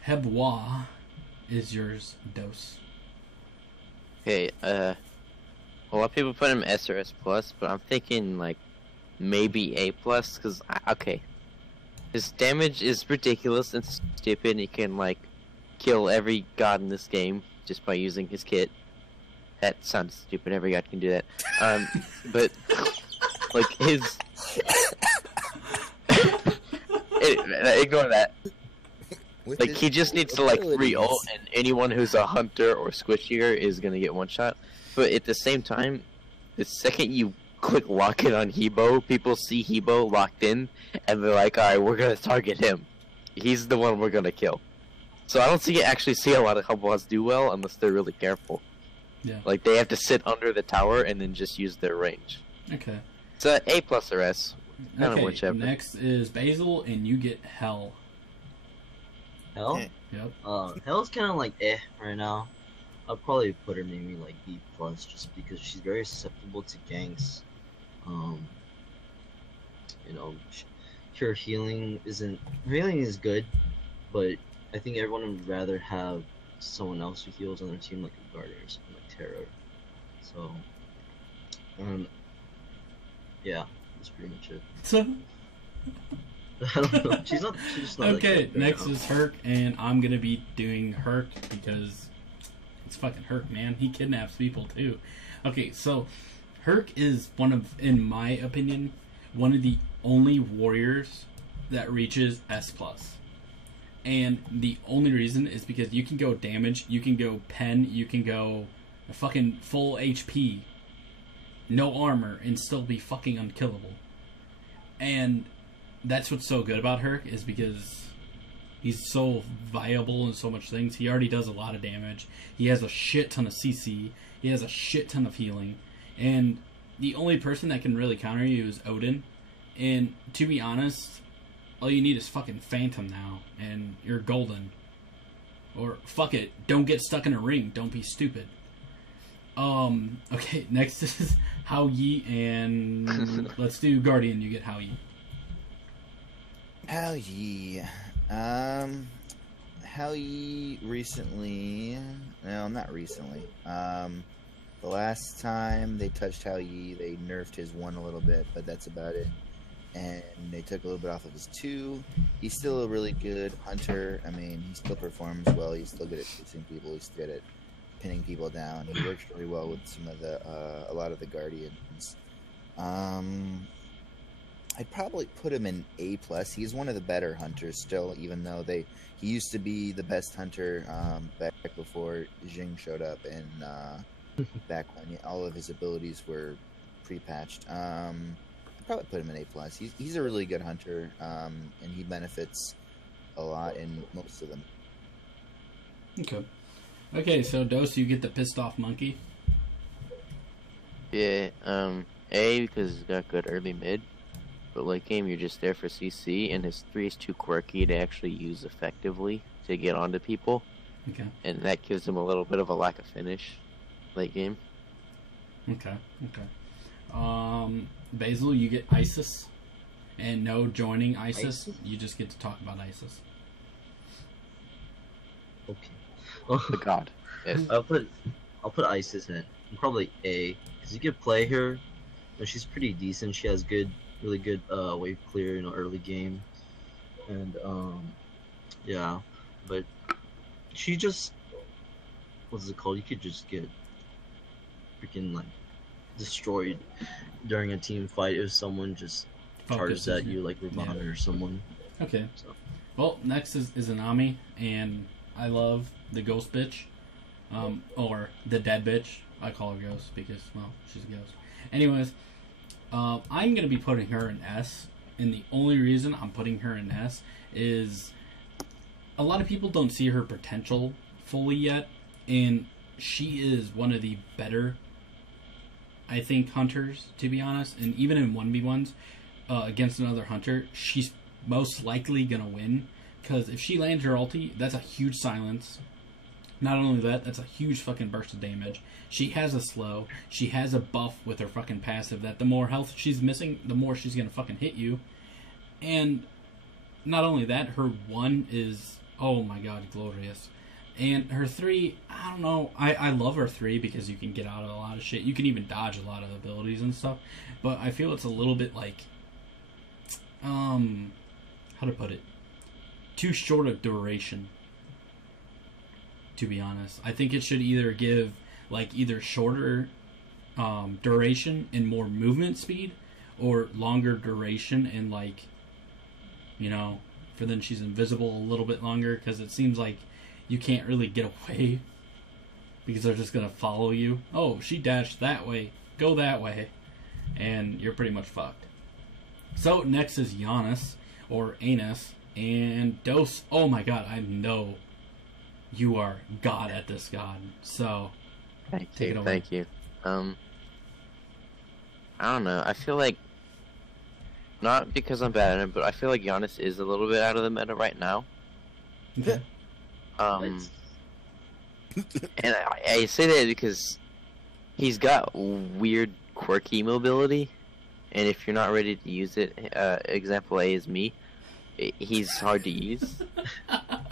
Hebois is yours, Dose. Okay, a lot of people put him S or S+, but I'm thinking, like, maybe A+, because, okay, his damage is ridiculous and stupid. He can, like, kill every god in this game just by using his kit. That sounds stupid, every god can do that. But, like, his... Ignore that. Like, he just needs to, like, re-ult, and anyone who's a hunter or squishier is gonna get one-shot. But at the same time, the second you click lock in on Hebo, people see Hebo locked in, and they're like, alright, we're gonna target him. He's the one we're gonna kill. So I don't actually see a lot of Hebois do well unless they're really careful. Yeah. Like, they have to sit under the tower and then just use their range. Okay. So A+ or S. Kind of whichever. Next is Basil, and you get Hell. Hell? Yep. Hell's kind of like right now. I'll probably put her maybe like B+, just because she's very susceptible to ganks. Her healing is good, but I think everyone would rather have someone else who heals on their team, like a Guardian or something like Terror. So, yeah, that's pretty much it. I don't know. She's just not Okay, that next is Herc, and I'm gonna be doing Herc because it's fucking Herc, man. He kidnaps people too. Okay, so Herc is in my opinion, one of the only warriors that reaches S+. And the only reason is because you can go damage, you can go pen, you can go fucking full HP, no armor, and still be fucking unkillable. And that's what's so good about Herc, is because he's so viable in so much things. He already does a lot of damage. He has a shit ton of CC. He has a shit ton of healing. And the only person that can really counter you is Odin. And to be honest, all you need is fucking Phantom now, and you're golden. Or fuck it, don't get stuck in a ring. Don't be stupid. Okay, next is Hao Yi, and let's do Guardian. You get Hao Yi. Hao Yi. Hao Yi recently... No, not recently. The last time they touched Hao Yi, they nerfed his 1 a little bit, but that's about it. And they took a little bit off of his 2. He's still a really good hunter. I mean, he still performs well. He's still good at chasing people. He's good at pinning people down. He works really well with some of the a lot of the Guardians. I'd probably put him in A+. He's one of the better hunters still, even though he used to be the best hunter back before Jing showed up, and back when all of his abilities were pre-patched. I'd probably put him in A+. He's a really good hunter, and he benefits a lot in most of them. Okay, so Dose, you get the pissed off monkey. Yeah, A, because he's got good early mid, but late game you're just there for CC, and his 3 is too quirky to actually use effectively to get onto people. Okay. And that gives him a little bit of a lack of finish late game. Okay. Basil, you get Isis, and no joining Isis. You just get to talk about Isis. Okay. The god. Yes. I'll put Isis in probably A, because you could play her. You know, she's pretty decent. She has really good wave clear, early game, and yeah, but she just, what's it called? You could just get freaking like destroyed during a team fight if someone just charges at you, like Ravana or someone. Okay. So. Well, next is Anami, and I love the ghost bitch, or the dead bitch. I call her ghost because, well, she's a ghost. Anyways, I'm going to be putting her in S, and the only reason I'm putting her in S is a lot of people don't see her potential fully yet, and she is one of the better, I think, hunters, to be honest, and even in 1v1s against another hunter, she's most likely going to win, because if she lands her ulti, that's a huge silence. Not only that, that's a huge fucking burst of damage. She has a slow. She has a buff with her fucking passive that the more health she's missing, the more she's gonna fucking hit you. And not only that, her 1 is, oh my god, glorious. And her 3, I don't know, I love her 3 because you can get out of a lot of shit. You can even dodge a lot of abilities and stuff. But I feel it's a little bit like, how to put it? Too short of duration, to be honest. I think it should either give either shorter duration and more movement speed, or longer duration and for then she's invisible a little bit longer, because it seems like you can't really get away because they're just gonna follow you. Oh, she dashed that way, go that way, and you're pretty much fucked. So next is Giannis, or Anus, and Dose. Oh my god, I know you are god at this god. So Thank you. I don't know. I feel like, not because I'm bad at it, but I feel like Giannis is a little bit out of the meta right now. Okay. And I say that because he's got weird, quirky mobility, and if you're not ready to use it, example A is me. He's hard to use,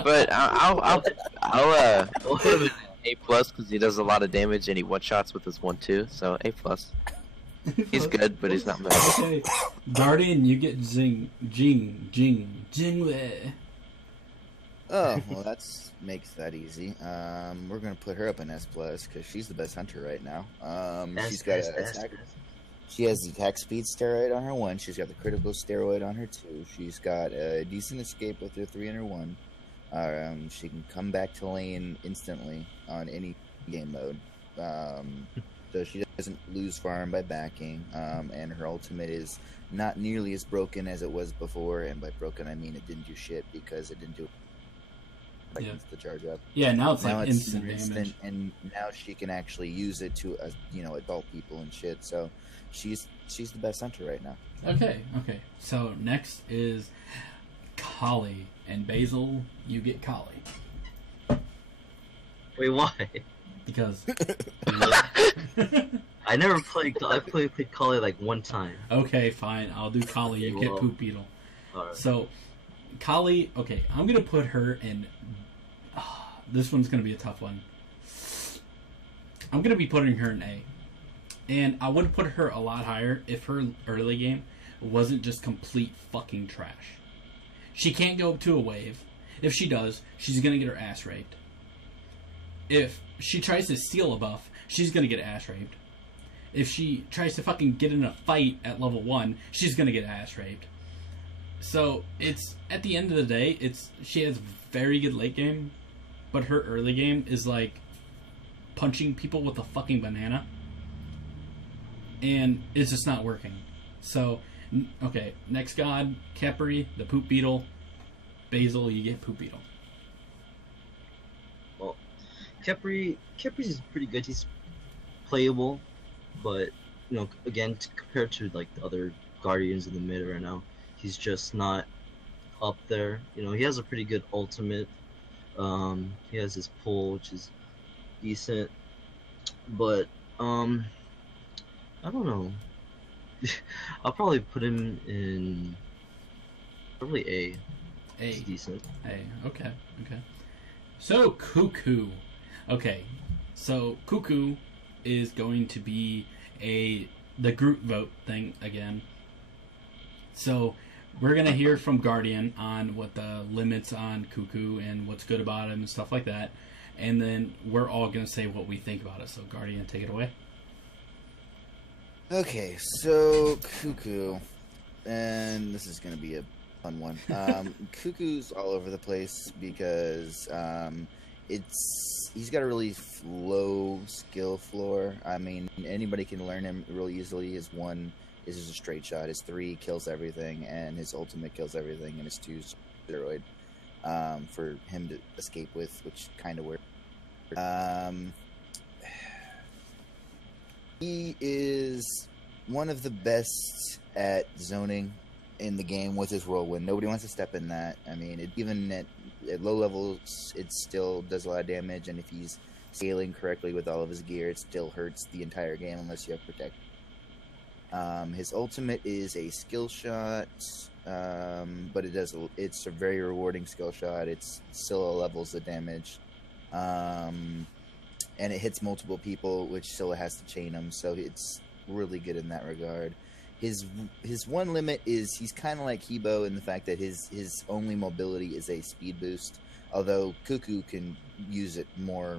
but I'll put him in A+ because he does a lot of damage and he one shots with his 1-2. So A+. He's good, but he's not bad. Okay, Guardian, you get Jing Wei. Oh, well, that makes that easy. We're gonna put her up in S+ because she's the best hunter right now. She's got attack. She has the attack speed steroid on her 1. She's got the critical steroid on her 2. She's got a decent escape with her 3 and her 1. She can come back to lane instantly on any game mode. So she doesn't lose farm by backing. And her ultimate is not nearly as broken as it was before. And by broken, I mean it didn't do shit because it didn't do the charge up. Yeah, now it's instant damage. And now she can actually use it to adult people and shit. So she's the best hunter right now. Okay. So next is Kali, and Basil, you get Kali. Wait, why? because I never played. I played Kali like one time. okay, fine, I'll do Kali. You get Well, Poop Beetle. Alright. So Kali, okay, I'm gonna put her in. This one's gonna be a tough one. I'm gonna be putting her in A, and I would put her a lot higher if her early game wasn't just complete fucking trash. She can't go up to a wave. If she does, she's gonna get her ass raped. If she tries to steal a buff, she's gonna get ass raped. If she tries to fucking get in a fight at level 1, she's gonna get ass raped. So it's at the end of the day, she has very good late game, but her early game is like punching people with a fucking banana, and it's just not working. So okay, next god, Khepri, the Poop Beetle. Basil, you get Poop Beetle. Well, Khepri's is pretty good. He's playable, but you know, again, compared to like the other Guardians in the mid right now, he's just not up there. You know, he has a pretty good ultimate. He has his pull, which is decent, but I don't know. I'll probably put him in probably A. A. It's decent. A. Okay. So Cuckoo. Okay. So Cuckoo is going to be the group vote thing again. So we're gonna hear from Guardian on what the limits on Cuckoo and what's good about him and stuff like that, and then we're all gonna say what we think about it. So Guardian, take it away. Okay, so Cuckoo, and this is going to be a fun one. Cuckoo's all over the place because he's got a really low skill floor. I mean, anybody can learn him really easily. His 1 is just a straight shot. His 3 kills everything, and his ultimate kills everything, and his 2 is steroid for him to escape with, which kind of works. He is one of the best at zoning in the game with his whirlwind. Nobody wants to step in that. I mean, even at low levels, it still does a lot of damage, and if he's scaling correctly with all of his gear, it still hurts the entire game unless you have protect. His ultimate is a skill shot, but it's a very rewarding skill shot. It's still levels the damage. And it hits multiple people, which still has to chain them, so it's really good in that regard. His 1 limit is he's kind of like Hebo in the fact that his only mobility is a speed boost, although Cuckoo can use it more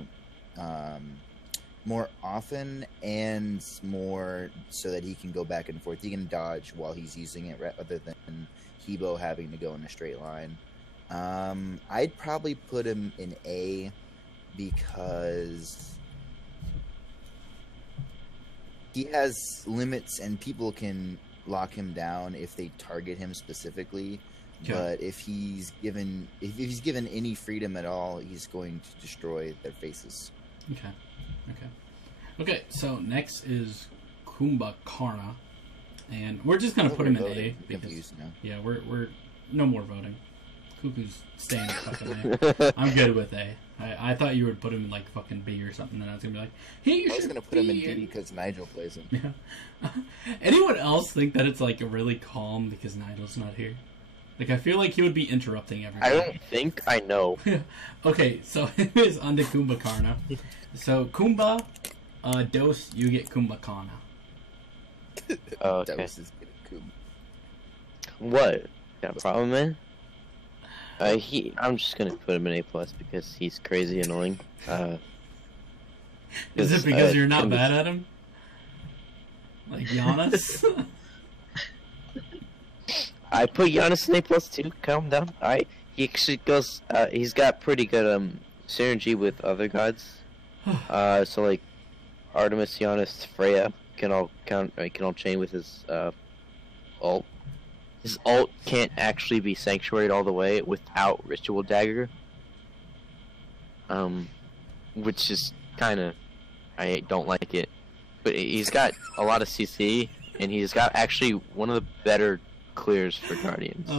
often and more so that he can go back and forth. He can dodge while he's using it rather than Hebo having to go in a straight line. I'd probably put him in A because he has limits and people can lock him down if they target him specifically. Yeah. But if he's given any freedom at all, he's going to destroy their faces. Okay. So next is Kumbhakarna, and we're just gonna put him in A because yeah, we're no more voting. Cuckoo's staying at fucking A. I'm good with A. I thought you would put him in like fucking B or something, and I was gonna be like, hey, I was gonna put him in B because Nigel plays him. Yeah. Anyone else think that it's like really calm because Nigel's not here? Like, I feel like he would be interrupting everything. I don't think I know. Okay, so it is on to Kumbhakarna. So Kumbha, Dose, you get Kumbhakarna. Okay. Dose is good. What? Got a problem, man? I'm just gonna put him in A+ because he's crazy annoying. Is it because you're not bad at him? Like Giannis? I put Giannis in A+ too. Calm down. Alright. He actually goes. He's got pretty good synergy with other gods. So like Artemis, Giannis, Freya can all chain with his ult. His ult can't actually be sanctuaried all the way without Ritual Dagger. Which is kinda, I don't like it. But he's got a lot of CC, and he's got actually one of the better clears for Guardians.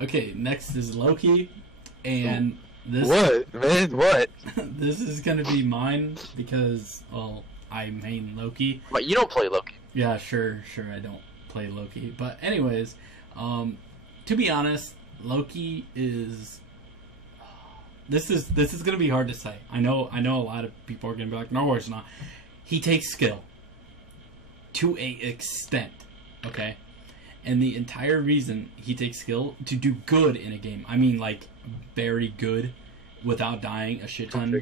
Okay, next is Loki, and This, What, man? What? this is gonna be mine because, well, I main Loki. What? You don't play Loki? Yeah, sure, I don't play Loki. But anyways, to be honest, Loki is... This is gonna be hard to say. I know a lot of people are gonna be like, no, it's not. He takes skill. To a extent. Okay? And the entire reason he takes skill to do good in a game, I mean, like, very good, without dying a shit ton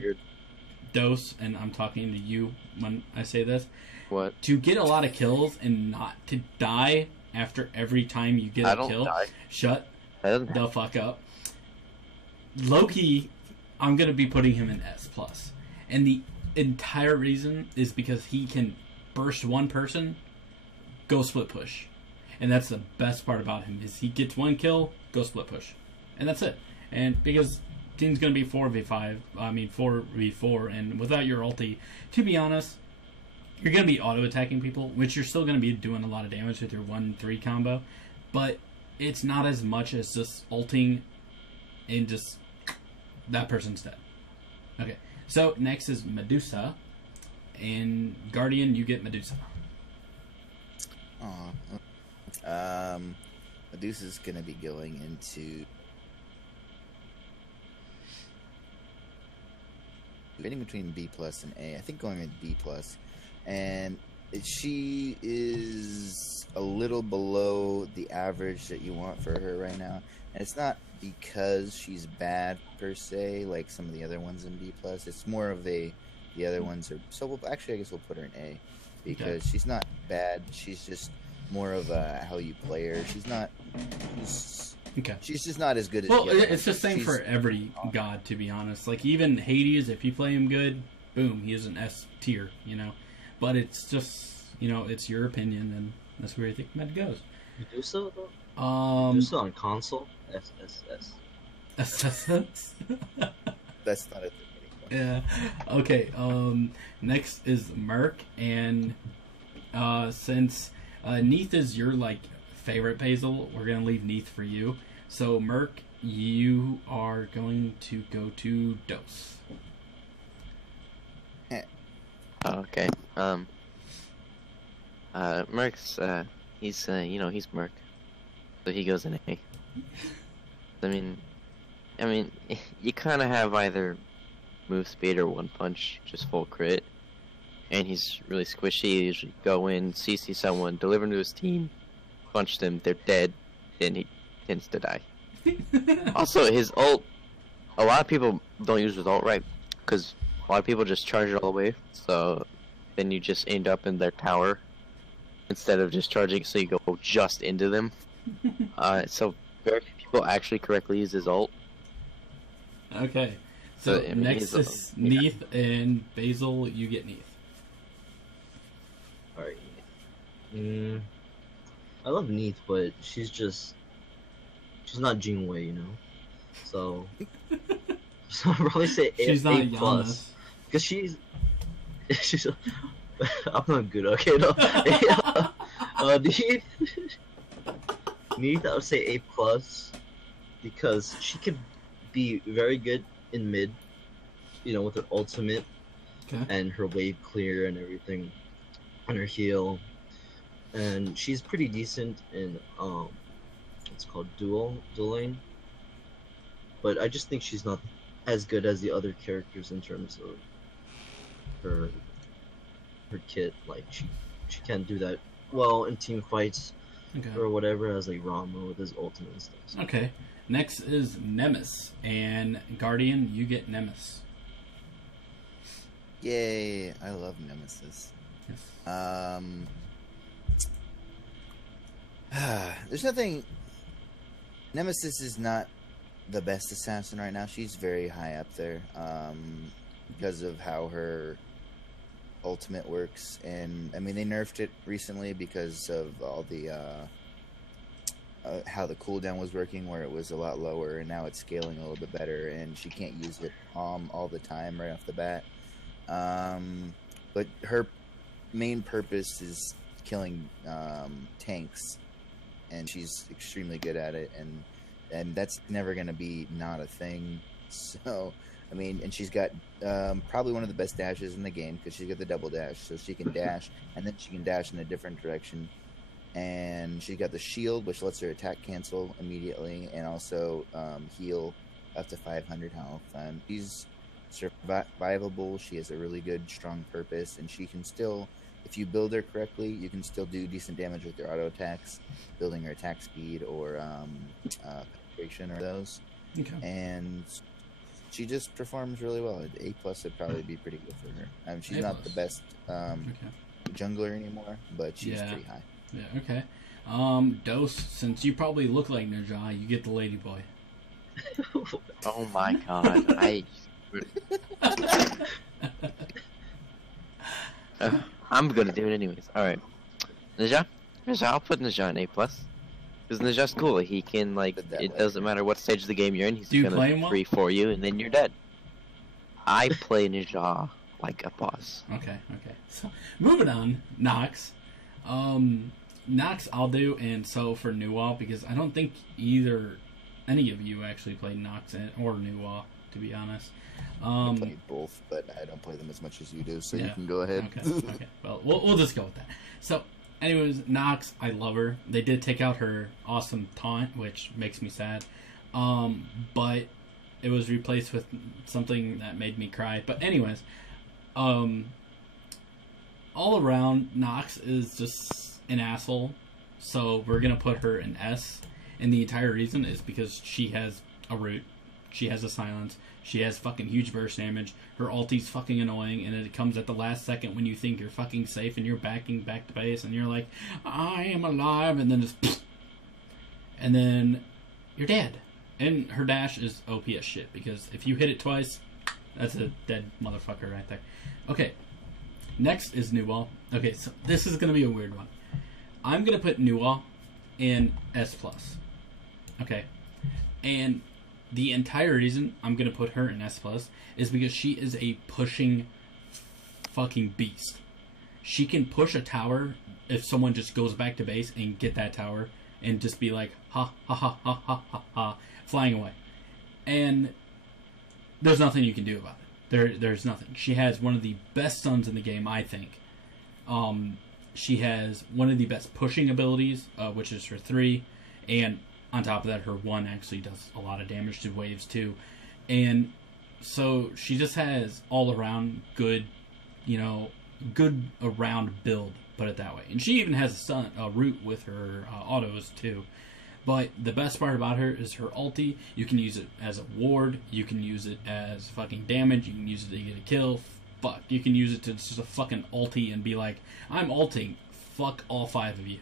dose, and I'm talking to you when I say this. What? To get a lot of kills and not to die after every time you get a kill. Die. Shut the fuck up. Loki, I'm gonna be putting him in S+. And the entire reason is because he can burst one person, go split push. And that's the best part about him, is he gets one kill, go split push. And that's it. And because team's going to be 4v4, and without your ulti, to be honest, you're going to be auto-attacking people, which you're still going to be doing a lot of damage with your 1-3 combo, but it's not as much as just ulting and just that person's dead. Okay, so next is Medusa, and Guardian, you get Medusa. Medusa's gonna be going into getting between B+ and A. I think going with B+, and she is a little below the average that you want for her right now. And it's not because she's bad per se, like some of the other ones in B+. It's more of the other ones are. So I guess we'll put her in A because she's not bad. She's just more of how you play her. She's not. She's just not as good as. Well, it's the same for every god, to be honest. Like even Hades, if you play him good, boom, he is an S tier, you know. But it's just, you know, it's your opinion, and that's where I think Med goes. Medusa though. Medusa on console. S. That's not a thing. Yeah. Okay. Next is Merc, and since Neath is your like favorite Basil, we're gonna leave Neath for you. So Merc, you are going to go to Dose. Okay. Merc's he's he's Merc, so he goes in A. I mean, you kind of have either move speed or one punch, just full crit, and he's really squishy. You usually go in, CC someone, deliver to his team, punch them, they're dead, then he tends to die. Also, his ult, a lot of people don't use his ult right, because a lot of people just charge it all the way, so then you just end up in their tower, instead of just charging so you go just into them. So very few people actually correctly use his ult. Okay. So next is Neath, and Basil, you get Neath. Alright. I love Neath, but she's not Jingwei, you know? So I'll probably say she's A+. not Giannis. Because she's I'm not good, okay? No. Neath, I would say A+, because she could be very good in mid, you know, with her ultimate and her wave clear and everything, and her heal, and she's pretty decent in it's called dueling, but I just think she's not as good as the other characters in terms of her kit. Like she can't do that well in team fights or whatever as like Rama with his ultimate and stuff. So. Okay. Next is Nemesis, and Guardian, you get Nemesis. Yay! I love Nemesis. Yes. There's nothing. Nemesis is not the best assassin right now. She's very high up there because of how her ultimate works, and I mean they nerfed it recently because of all the how the cooldown was working, where it was a lot lower, and now it's scaling a little bit better, and she can't use it all the time right off the bat. But her main purpose is killing tanks, and she's extremely good at it, and that's never going to be not a thing. So, I mean, and she's got probably one of the best dashes in the game because she's got the double dash. So she can dash, and then she can dash in a different direction. And she got the shield, which lets her attack cancel immediately, and also heal up to 500 health. She's survivable. She has a really good, strong purpose, and she can still, if you build her correctly, you can still do decent damage with your auto attacks, building her attack speed or penetration or those. Okay. And she just performs really well. A+ would probably be pretty good for her. She's not the best jungler anymore, but she's pretty high. Yeah, okay. Dose, since you probably look like Najah, you get the Ladyboy. Oh my god, I'm gonna do it anyways. Alright. Najah, I'll put Najah in A+. Because Najah's cool. He can, like, it doesn't matter what stage of the game you're in, he's gonna free for you, and then you're dead. I play Najah like a boss. Okay. So, moving on, Nox. Nox I'll do, and so for Nuwa, because I don't think any of you actually played Nox or Nuwa, to be honest. I play both, but I don't play them as much as you do, so you can go ahead. Okay. Well, we'll just go with that. So, anyways, Nox, I love her. They did take out her awesome taunt, which makes me sad. But it was replaced with something that made me cry. But anyways, all around, Nox is just an asshole, so we're gonna put her in S, and the entire reason is because she has a root, she has a silence, she has fucking huge burst damage, her ulti's fucking annoying, and it comes at the last second when you think you're fucking safe and you're backing back to base and you're like, I am alive, and then just and then you're dead. And her dash is OP as shit, because if you hit it twice, that's a dead motherfucker right there. Okay, next is Nuwa. Okay, so this is gonna be a weird one. I'm going to put Nuwa in S+. Okay. And the entire reason I'm going to put her in S+ is because she is a pushing fucking beast. She can push a tower if someone just goes back to base and get that tower and just be like, ha, ha, ha, ha, ha, ha, ha, flying away. And there's nothing you can do about it. There's nothing. She has one of the best stuns in the game, I think. She has one of the best pushing abilities, which is her 3, and on top of that, her 1 actually does a lot of damage to waves too. And so she just has all around good around build, put it that way. And she even has a root with her autos too. But the best part about her is her ulti. You can use it as a ward, you can use it as fucking damage, you can use it to get a kill. Fuck, you can use it to just a fucking ulti and be like, I'm ulting, fuck all 5 of you.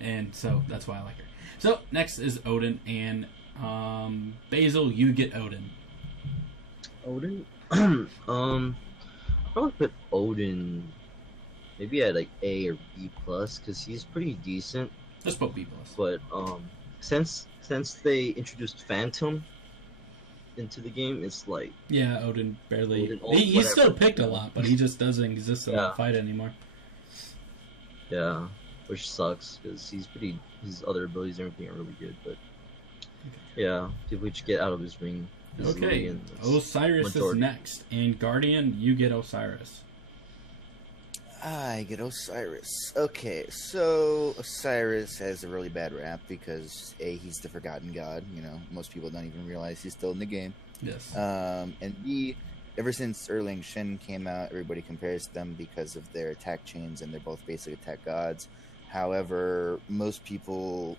And so that's why I like her. So next is Odin, and Basil, you get Odin. Odin? I'll probably put Odin maybe at like A or B+, because he's pretty decent. Let's put B+. But since they introduced Phantom into the game, it's like, yeah, Odin barely. He's still picked a lot, but he just doesn't exist in the fight anymore. Yeah, which sucks because his other abilities and everything are really good. But yeah, people should get out of his ring. Okay, Osiris is next, and Guardian, you get Osiris. I get Osiris. Okay, so Osiris has a really bad rap because A, he's the forgotten god. Most people don't even realize he's still in the game. Yes. And B, ever since Erlang Shen came out, everybody compares them because of their attack chains, and they're both basic attack gods. However, most people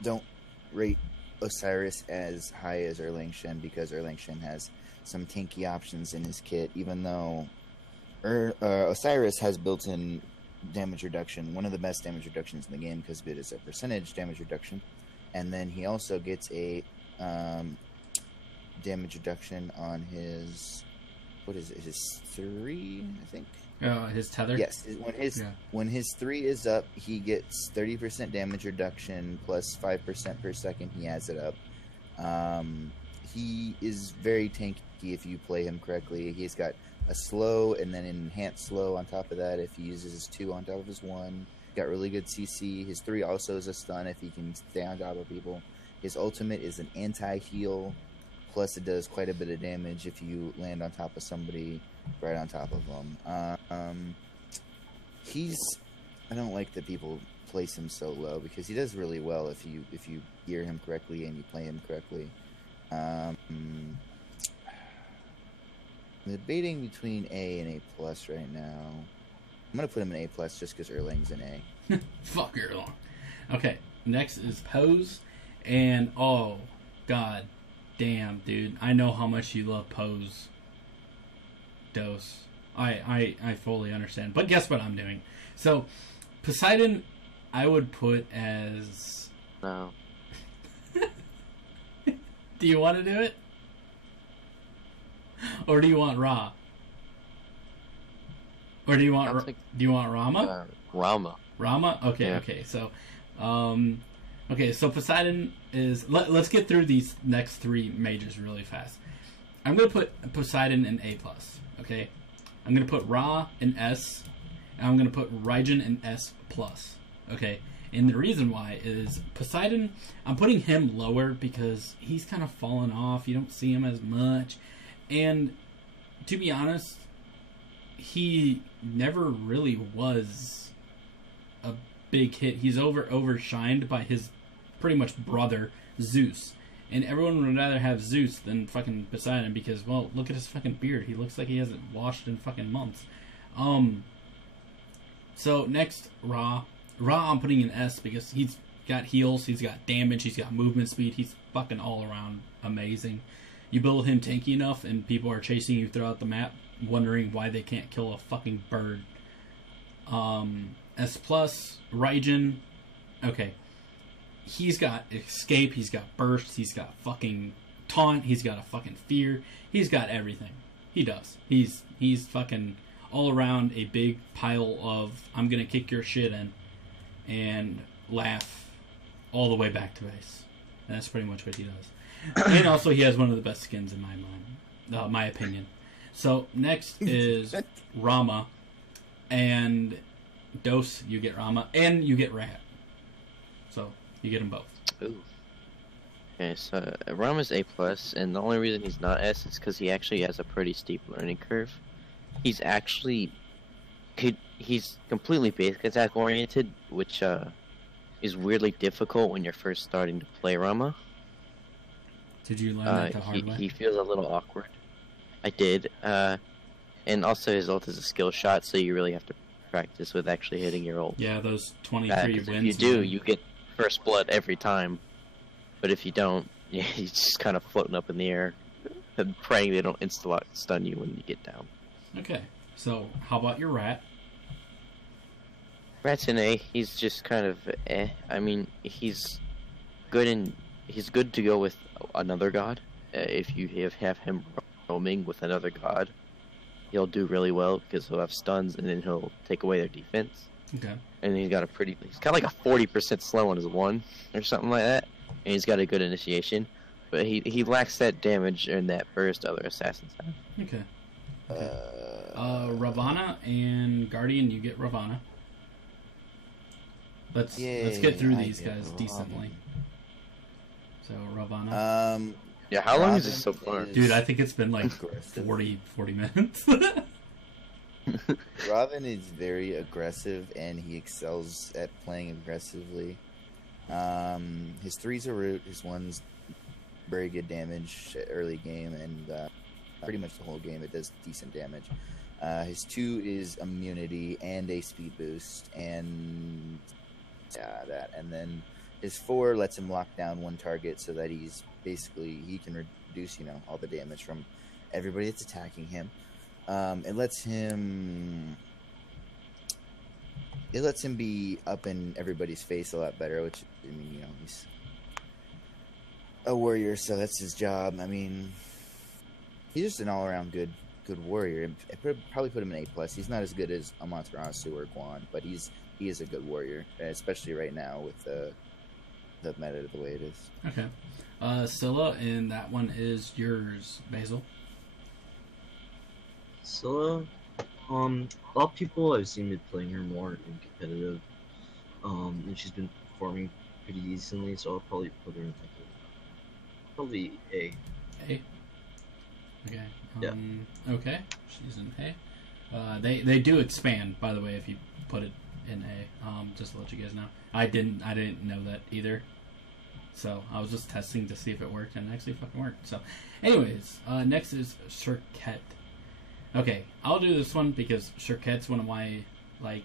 don't rate Osiris as high as Erlang Shen because Erlang Shen has some tanky options in his kit, even though Osiris has built-in damage reduction, one of the best damage reductions in the game because it is a percentage damage reduction, and then he also gets a damage reduction on his his 3, I think. His tether. Yes, when his 3 is up, he gets 30% damage reduction plus 5% per second. He adds it up. He is very tanky if you play him correctly. He's got a slow and then an enhanced slow on top of that if he uses his 2 on top of his 1. Got really good CC. His 3 also is a stun if he can stay on top of people. His ultimate is an anti-heal plus it does quite a bit of damage if you land on top of somebody right on top of them. He's I don't like that people place him so low because he does really well if you gear him correctly and you play him correctly. I'm debating between A and A plus right now. I'm gonna put him in A plus just because Erlang's in A. Fuck Erlang. Okay, next is Pose, and oh god damn, dude, I know how much you love Pose. Dose. I fully understand. But guess what I'm doing? So Poseidon I would put as No. Do you want to do it? Or do you want Ra? Or do you want do you want Rama? Rama. Rama? Okay, Yeah. okay. So okay, so Poseidon is let's get through these next three majors really fast. I'm going to put Poseidon in A+, okay? I'm going to put Ra in S, and I'm going to put Raijin in S+, okay? And the reason why is Poseidon, I'm putting him lower because he's kind of fallen off. You don't see him as much. And to be honest, he never really was a big hit. He's overshined by his pretty much brother, Zeus. And everyone would rather have Zeus than fucking Poseidon because, well, look at his fucking beard. He looks like he hasn't washed in fucking months. So next, Ra. Ra I'm putting in S because he's got heals, he's got damage, he's got movement speed, he's fucking all around amazing. You build him tanky enough and people are chasing you throughout the map wondering why they can't kill a fucking bird. S+, Raijin, okay. He's got escape, he's got burst, he's got fucking taunt, he's got a fucking fear, he's got everything. He does. He's fucking all around a big pile of I'm gonna kick your shit in and laugh all the way back to base. And that's pretty much what he does. And also he has one of the best skins in my mind, my opinion. So next is Rama, and Dose, you get Rama, and you get Rat. So you get them both. Ooh. Okay, so Rama's A+, and the only reason he's not S is because he actually has a pretty steep learning curve. He's actually... He's completely basic attack oriented, which is weirdly difficult when you're first starting to play Rama. Did you learn that the hard way? He feels a little awkward. I did. And also his ult is a skill shot, so you really have to practice with actually hitting your ult. Yeah, those 23 wins. If you do, you get first blood every time. But if you don't, yeah, you're just kind of floating up in the air and praying they don't insta-lock stun you when you get down. Okay, so how about your Rat? Rat's an A. He's just kind of eh. I mean, he's good to go with another god. If you have him roaming with another god, he'll do really well because he'll have stuns and then he'll take away their defense. Okay. And he's got like a 40% slow on his 1 or something like that. And he's got a good initiation, but he lacks that damage and that burst other assassins have. Okay. Ravana and Guardian, you get Ravana. Let's get through these guys decently. So Ravana. Yeah, how long is this so far? Dude, I think it's been like 40 minutes. Robin is very aggressive and he excels at playing aggressively. His 3's a root, his 1's very good damage early game, and pretty much the whole game it does decent damage. His 2 is immunity and a speed boost, and that. And then his 4 lets him lock down one target so that he can reduce, all the damage from everybody that's attacking him. It lets him be up in everybody's face a lot better, which, he's a warrior, so that's his job. I mean, he's just an all-around good warrior. I'd probably put him in A+. He's not as good as Amaterasu or Guan, but he is a good warrior, especially right now with the meta the way it is. Okay. Scylla, and that one is yours, Basil. Scylla, a lot of people I've seen been playing her more in competitive, and she's been performing pretty decently, so I'll probably put her in probably A. A. Okay. Yeah. Okay. She's in A. They do expand, by the way, if you put it in A. Just to let you guys know. I didn't know that either. So I was just testing to see if it worked, and it actually fucking worked. So, anyways, next is Cirquette. Okay, I'll do this one because Cirquette's one of my, like...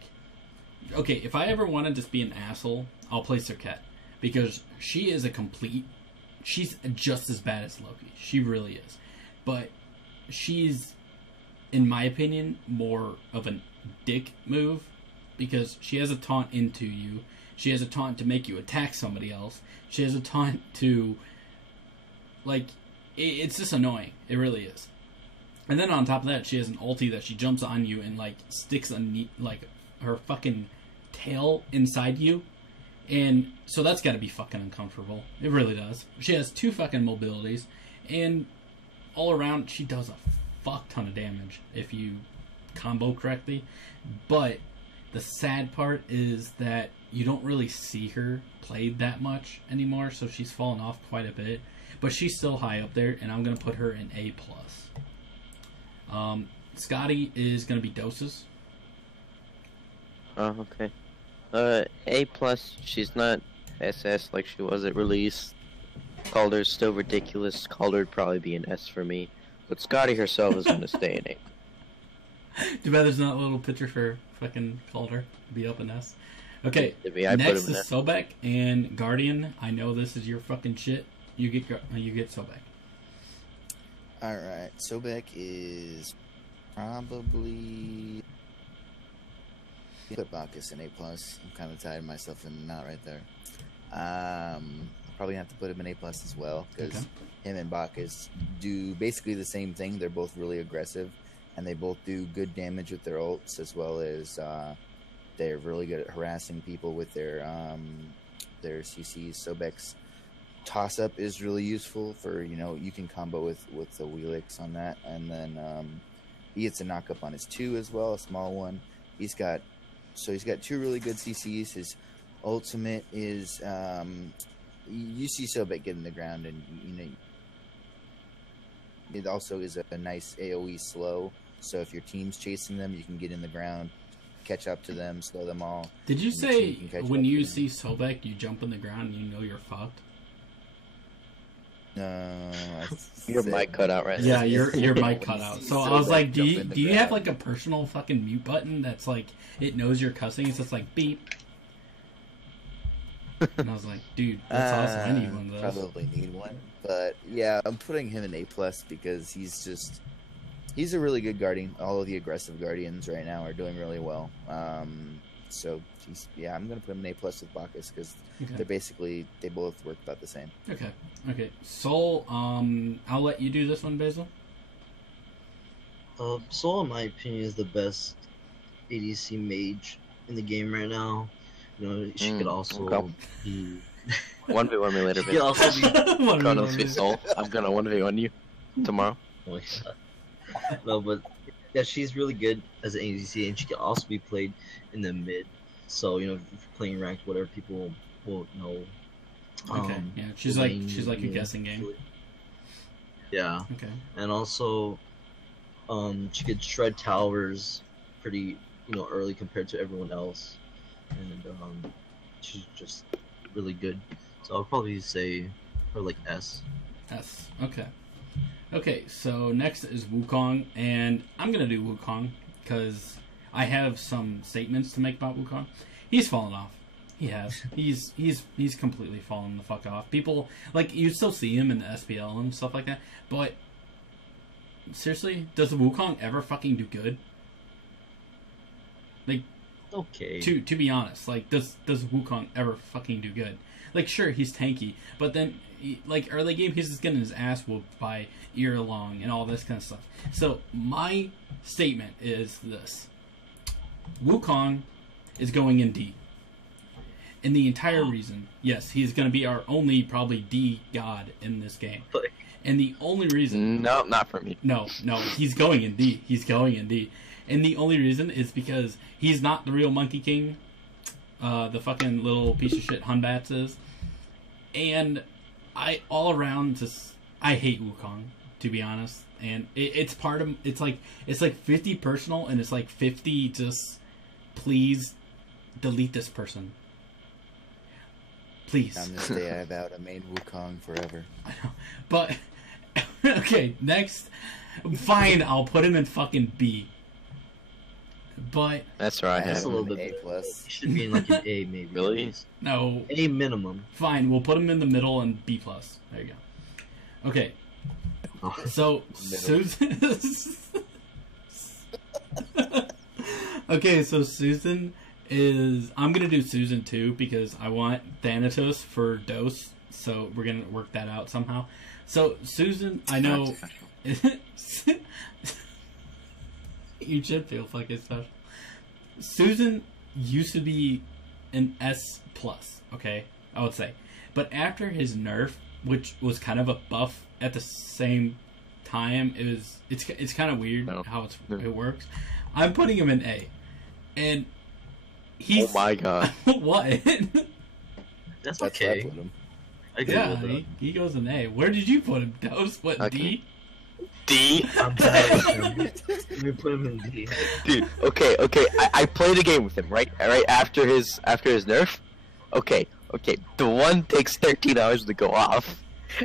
Okay, if I ever want to just be an asshole, I'll play Cirquette. Because she is a complete... She's just as bad as Loki. She really is. But she's, in my opinion, more of a dick move. Because she has a taunt into you. She has a taunt to make you attack somebody else. She has a taunt to... Like, it's just annoying. It really is. And then on top of that, she has an ulti that she jumps on you and, like, sticks like, her fucking tail inside you. And so that's gotta be fucking uncomfortable. It really does. She has 2 fucking mobilities. And all around, she does a fuck ton of damage if you combo correctly. But the sad part is that you don't really see her played that much anymore, so she's fallen off quite a bit. But she's still high up there, and I'm going to put her in A+. Scotty is going to be Doses. Oh, okay. A+, she's not SS like she was at release. Calder's still ridiculous. Calder would probably be an S for me. But Scotty herself is going to stay in A. Too bad there's not a little picture for fucking Calder. Be up in S. Okay, I next is Sobek and Guardian. I know this is your fucking shit. You get Sobek. Alright, Sobek is probably... Put Bacchus in A+. I'm kind of tied myself in the knot right there. Probably have to put him in A+ as well, because him and Bacchus do basically the same thing. They're both really aggressive, and they both do good damage with their ults, as well as they're really good at harassing people with their CCs. Sobek's toss-up is really useful for, you can combo with the Wheelix on that, and then he gets a knock-up on his 2 as well, a small one. He's got 2 really good CCs. His ultimate is, you see Sobek get in the ground, and it also is a nice AoE slow. So if your team's chasing them, you can get in the ground, catch up to them, slow them all. Did you say when you see Sobek, you jump in the ground and you know you're fucked? No, your mic cut out right now. now. Yeah, your mic cut out. So I was like, do you have like a personal fucking mute button that's like, it knows you're cussing? It's just like beep. And I was like, dude, that's awesome. I need one of those. Probably need one. But yeah, I'm putting him in A+ because he's a really good guardian. All of the aggressive guardians right now are doing really well. So I'm gonna put him in A+ with Bacchus because they both work about the same. Okay. Soul, I'll let you do this one, Basil. Soul, in my opinion, is the best ADC mage in the game right now. She could also be 1v1 me later, she could also be Soul. I'm gonna 1v1 you tomorrow. No, but yeah, she's really good as an ADC, and she can also be played in the mid. So if you're playing ranked, whatever, people will know. Yeah, she's like a guessing game. Yeah. Okay. And also, she could shred towers pretty early compared to everyone else, and she's just really good. So I'll probably say her like S. Okay, so next is Wukong, and I'm gonna do Wukong because I have some statements to make about Wukong. He's fallen off. He has. He's completely fallen the fuck off. People, like, you still see him in the SPL and stuff like that, but seriously, does Wukong ever fucking do good? Like, okay. To be honest, like, does Wukong ever fucking do good? Like, sure, he's tanky, but then, like, early game, he's just getting his ass whooped by Earlong and all this kind of stuff. So, my statement is this. Wukong is going in D. And the entire reason, yes, he's going to be our only, probably, D god in this game. And the only reason... No, not for me. No, he's going in D. And the only reason is because he's not the real Monkey King. The fucking little piece of shit Hunbats is. And all around, I hate Wukong, to be honest, and it's part of it's like 50 personal and it's like 50 just please delete this person. Please. On this day, I vowed to main Wukong forever. I know, but okay, next. Fine, I'll put him in fucking B. But That's right. That's a little bit A better. plus. He should be in like an A maybe. Really? at least. no, A minimum. fine, we'll put him in the middle and B plus. There you go. Okay, so Susan. Okay, so Susan is. I'm gonna do Susan too because I want Thanatos for Dose. So we're gonna work that out somehow. So Susan, I know. You should feel fucking special. Susan used to be an S plus, okay, I would say, but after his nerf, which was kind of a buff at the same time, it's kind of weird how it works. I'm putting him in A, and he's Oh my god. what? That's That's where I okay. put him. I agree Yeah, with that. he goes in A. Where did you put him? Dose? What, Okay. D? D? I'm bad with him. Let me put him in D. Dude, okay. I played a game with him, right after his nerf. Okay. The one takes 13 hours to go off.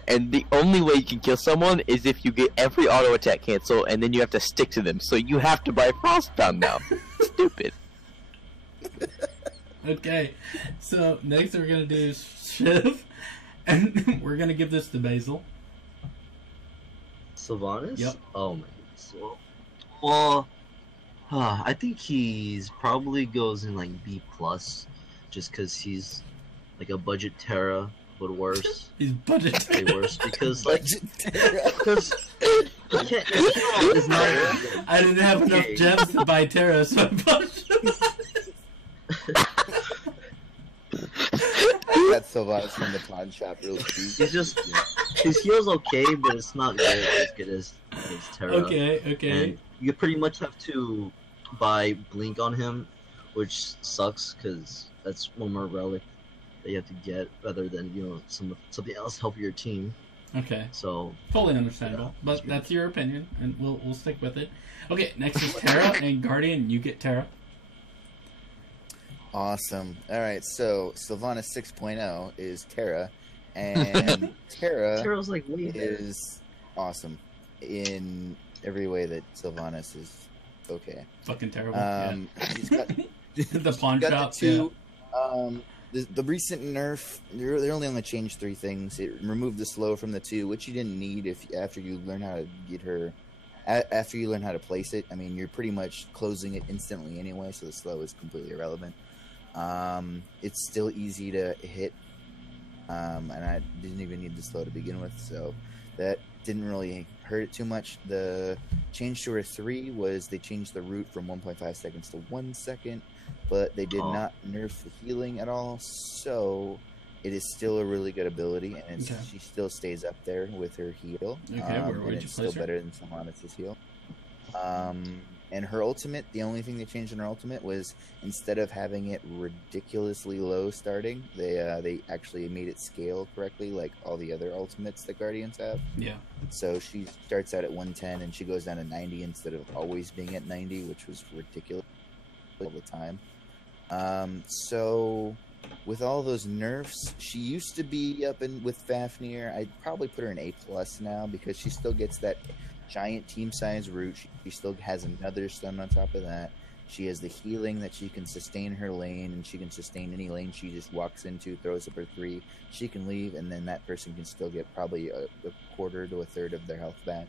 And the only way you can kill someone is if you get every auto attack cancel and then you have to stick to them. So you have to buy Frostbound now. Stupid. Okay, so next we're gonna do Shiv, and we're gonna give this to Basil. Sylvanas? Yep. Oh my goodness. Well, I think he's probably goes in like B plus, just because he's like a budget Terra, but worse. He's budget. Way worse because like Budget. because you can't. It's not. I didn't have enough Okay. gems to buy Terra, so I bought I got Sylvanas from the pawn shop real cheap. He's just his heal's okay, but it's not as good as Terra. Okay. And you pretty much have to buy Blink on him, which sucks because that's one more relic that you have to get rather than something else help your team. Okay, So totally understandable, but that's your opinion, and we'll stick with it. Okay, next is Terra and Guardian. You get Terra. Awesome. All right, so Sylvanas 6.0 is Terra, and Terra Terra's like way better. is awesome in every way that Sylvanas is okay. Fucking terrible. She's got The pawn got shop. the two. The recent nerf, they only changed 3 things. It removed the slow from the 2, which you didn't need after you learn how to get her. After you learn how to place it, I mean, you're pretty much closing it instantly anyway, so the slow is completely irrelevant. It's still easy to hit, and I didn't even need the slow to begin with, so that didn't really hurt it too much. The change to her 3 was they changed the root from 1.5 seconds to 1 second, but they did not nerf the healing at all, so it is still a really good ability, and she still stays up there with her heal. Okay, and where'd you it's still place her? better than Sylvanas' heal. And her ultimate, the only thing they changed in her ultimate was instead of having it ridiculously low starting, they actually made it scale correctly, like all the other ultimates that Guardians have. Yeah. So she starts out at 110 and she goes down to 90 instead of always being at 90, which was ridiculous all the time. So with all those nerfs, she used to be up in with Fafnir. I'd probably put her in A plus now because she still gets that giant team size root. She still has another stun on top of that. She has the healing that she can sustain her lane, and she can sustain any lane she just walks into, throws up her 3. She can leave, and then that person can still get probably a quarter to a third of their health back.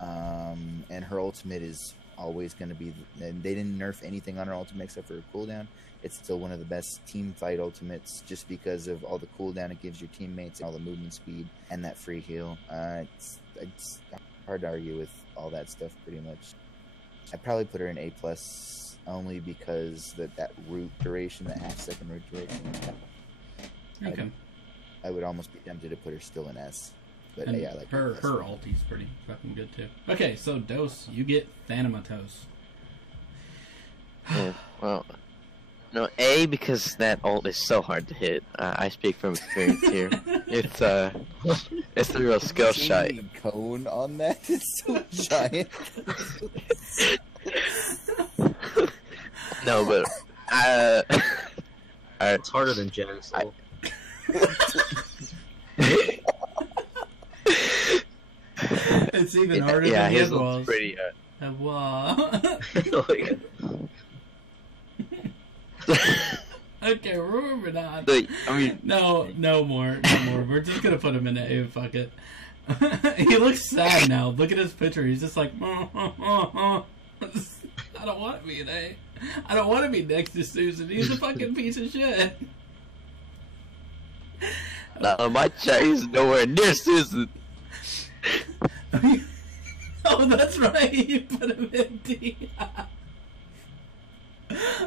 And her ultimate is always going to be, and they didn't nerf anything on her ultimate except for her cooldown. It's still one of the best team fight ultimates just because of all the cooldown it gives your teammates, all the movement speed, and that free heal. It's hard to argue with all that stuff pretty much. I'd probably put her in A plus only because that root duration, that half-second root duration. Okay. I would almost be tempted to put her still in S. But And yeah, I like her S. ulti's pretty fucking good too. Okay, so Dose, you get Thanatos. Yeah, well, No, A, because that ult is so hard to hit. I speak from experience here. It's a real skill shot. The cone on that is so giant. No, but alright. It's harder than Janice. So. It's even harder Yeah, than his his ult's was. pretty Okay, we're moving on. I mean, No more. We're just gonna put him in A. Fuck it. He looks sad now. Look at his picture. He's just like, I don't want to be an A. I don't want to be next to Susan. He's a fucking piece of shit. my chat is nowhere near Susan. Oh, that's right. You put him in D.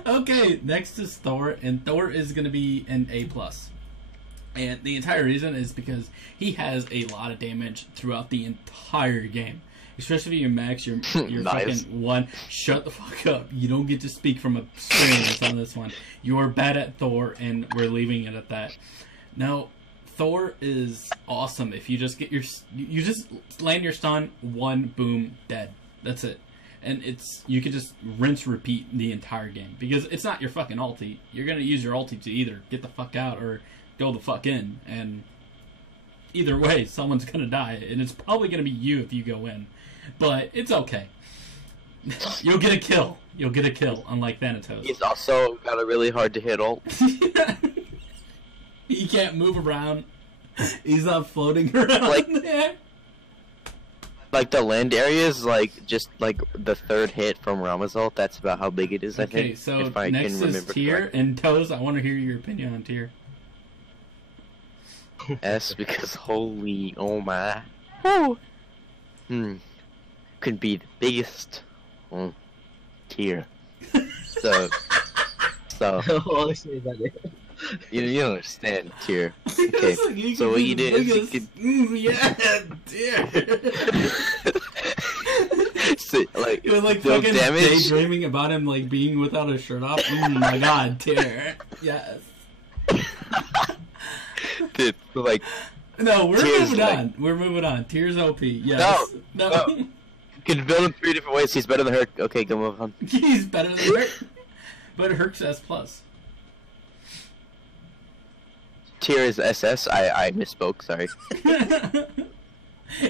Okay, next is Thor, and Thor is going to be an A+. And the entire reason is because he has a lot of damage throughout the entire game. Especially if you max your Nice. fucking one. Shut the fuck up. You don't get to speak from experience on this one. You're bad at Thor, and we're leaving it at that. Now, Thor is awesome if you just get you just land your stun, one, boom, dead. That's it. And you can just rinse repeat the entire game. Because it's not your fucking ulti. You're going to use your ulti to either get the fuck out or go the fuck in. And either way, someone's going to die. And it's probably going to be you if you go in. But it's okay. You'll get a kill. You'll get a kill, unlike Thanatos. He's also got a really hard to hit ult. He can't move around. He's not floating around there. Like the land area is like just like the third hit from Rama's ult. That's about how big it is. I think. Okay, so if I next can is remember Tier, correctly. and Toes, I want to hear your opinion on Tier. S because holy, oh my, oh, could be the biggest tier. So All I say about it. you don't understand tier. Okay, so what you do is you could yeah, Tier. so, like You're like deal fucking damage. daydreaming about him like being without a shirt off. Oh my god, Tier. Yes. Dude, like No, we're Tier's moving like- on. We're moving on. Tier's OP. Yes. No. you can build him 3 different ways. He's better than her. Okay, go move on. He's better than Herc. But Herc's S+. Tier is SS. I misspoke. Sorry.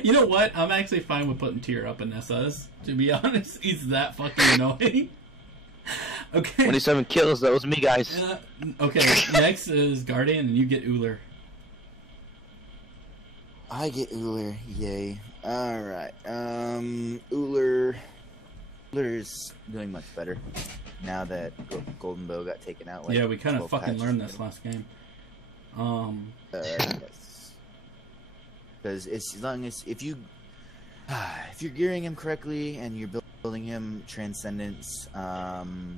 You know what? I'm actually fine with putting Tier up in SS. To be honest, he's that fucking annoying. Okay. 27 kills. That was me, guys. Okay, next is Guardian, and you get Uller. I get Uller, yay. Alright, Uller's doing much better now that Golden Bow got taken out. Like Yeah, we kind of 12 fucking patches learned ago. this last game. Yes. Because as long as if you're gearing him correctly and you're building him Transcendence, right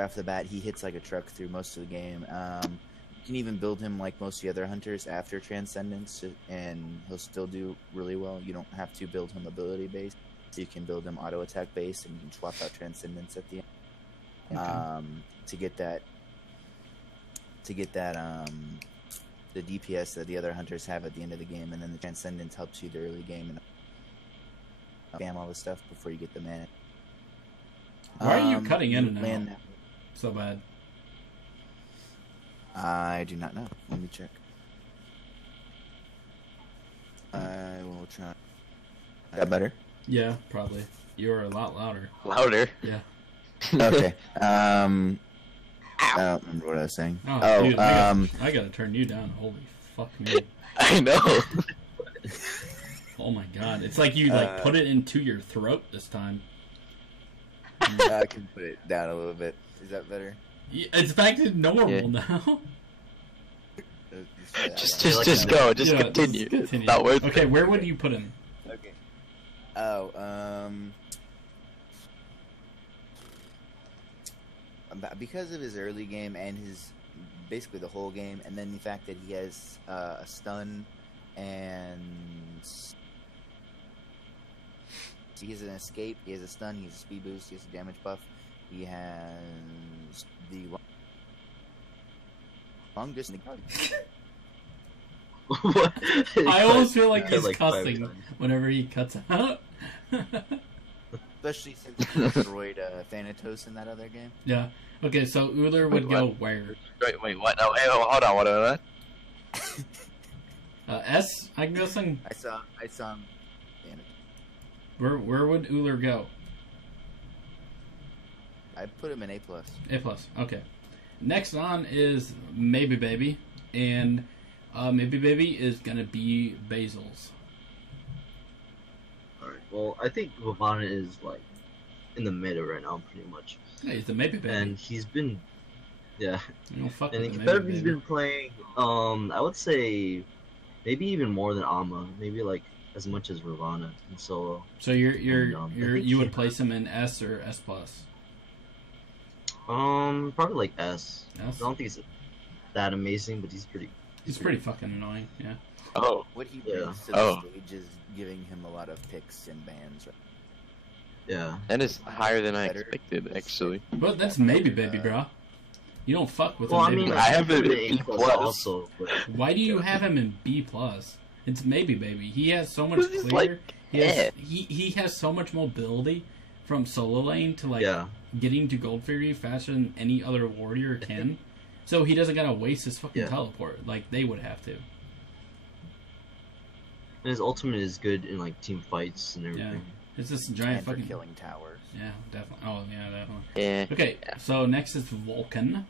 off the bat he hits like a truck through most of the game. You can even build him like most of the other hunters after Transcendence, and he'll still do really well. You don't have to build him ability based. So you can build him auto attack based, and you can swap out Transcendence at the end to get that the DPS that the other hunters have at the end of the game, and then the Transcendence helps you the early game and spam all the stuff before you get the mana. Why are you cutting in and land out so bad? I do not know. Let me check. I will try. That better? Yeah, probably. You're a lot louder. Louder. Yeah. Okay. I don't remember what I was saying. Oh, dude, I gotta turn you down. Holy fuck me. I know. Oh my god. It's like you put it into your throat this time. I can put it down a little bit. Is that better? Yeah, it's back to normal Yeah. now. Just like go. Just Yeah, continue. just It's not worth Okay, it. where would you put him? Okay. Oh, because of his early game and his basically the whole game, and then the fact that he has a stun and he has an escape, he has a stun, he has a speed boost, he has a damage buff. He has the longest. What? I almost feel like Cut he's like 5 cussing times. whenever he cuts out. Especially since he destroyed Thanatos in that other game. Yeah. Okay, so Uller would Wait, go what? where? Wait, what? No, hey, hold on, what? S, I'm guessing. I saw him. Thanatos. Where would Uller go? I put him in A+. A plus. Okay. Next on is Maybe Baby, and Maybe Baby is gonna be Basil's. Alright, well, I think Ravana is, like, in the middle right now, pretty much. Yeah, he's the Maybe Baby. And he's been, yeah. You don't fuck And with the he's Maybe Baby. been playing, I would say, maybe even more than Amma. Maybe, like, as much as Ravana in solo. So I think you would he- place him in S or S plus. Probably, like, S. I S. don't think he's that amazing, but he's pretty... He's pretty fucking annoying. Yeah. Oh, What he Yeah. brings to the Oh. stage is giving him a lot of picks and bans. Right? Yeah. that is higher than I Better. expected, actually. But that's Maybe Baby, bro. You don't fuck with Well, a I Maybe mean, Baby. I have put it him in in A+ plus. also, but... Why do you have him in B plus? It's Maybe Baby. He has so much He's clear. like, he has eh. he has so much mobility from solo lane to like Yeah. getting to Gold Fury faster than any other warrior can. So he doesn't gotta waste his fucking Yeah. teleport like they would have to. And his ultimate is good in, like, team fights and everything. It's this giant And for fucking killing towers. yeah, definitely. Oh yeah, definitely. Yeah. Okay, so next is Vulcan,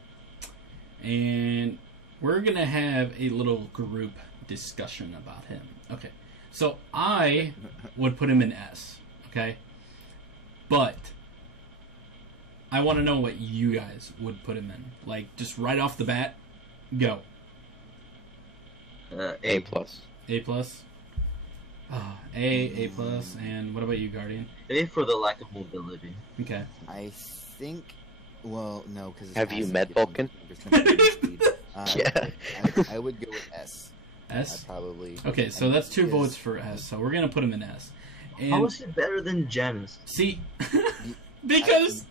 and we're gonna have a little group discussion about him. Okay, so I would put him in S. Okay, but I want to know what you guys would put him in. Like, just right off the bat, go A plus. A plus. A plus, and what about you, Guardian? A for the lack of mobility. Okay. I think. Well, no, because Have you met Vulcan? Yeah. I would go with S. S. I probably. Okay, so that's 2 Is- votes for S. So we're gonna put him in S. And How is he better than Janice? see, because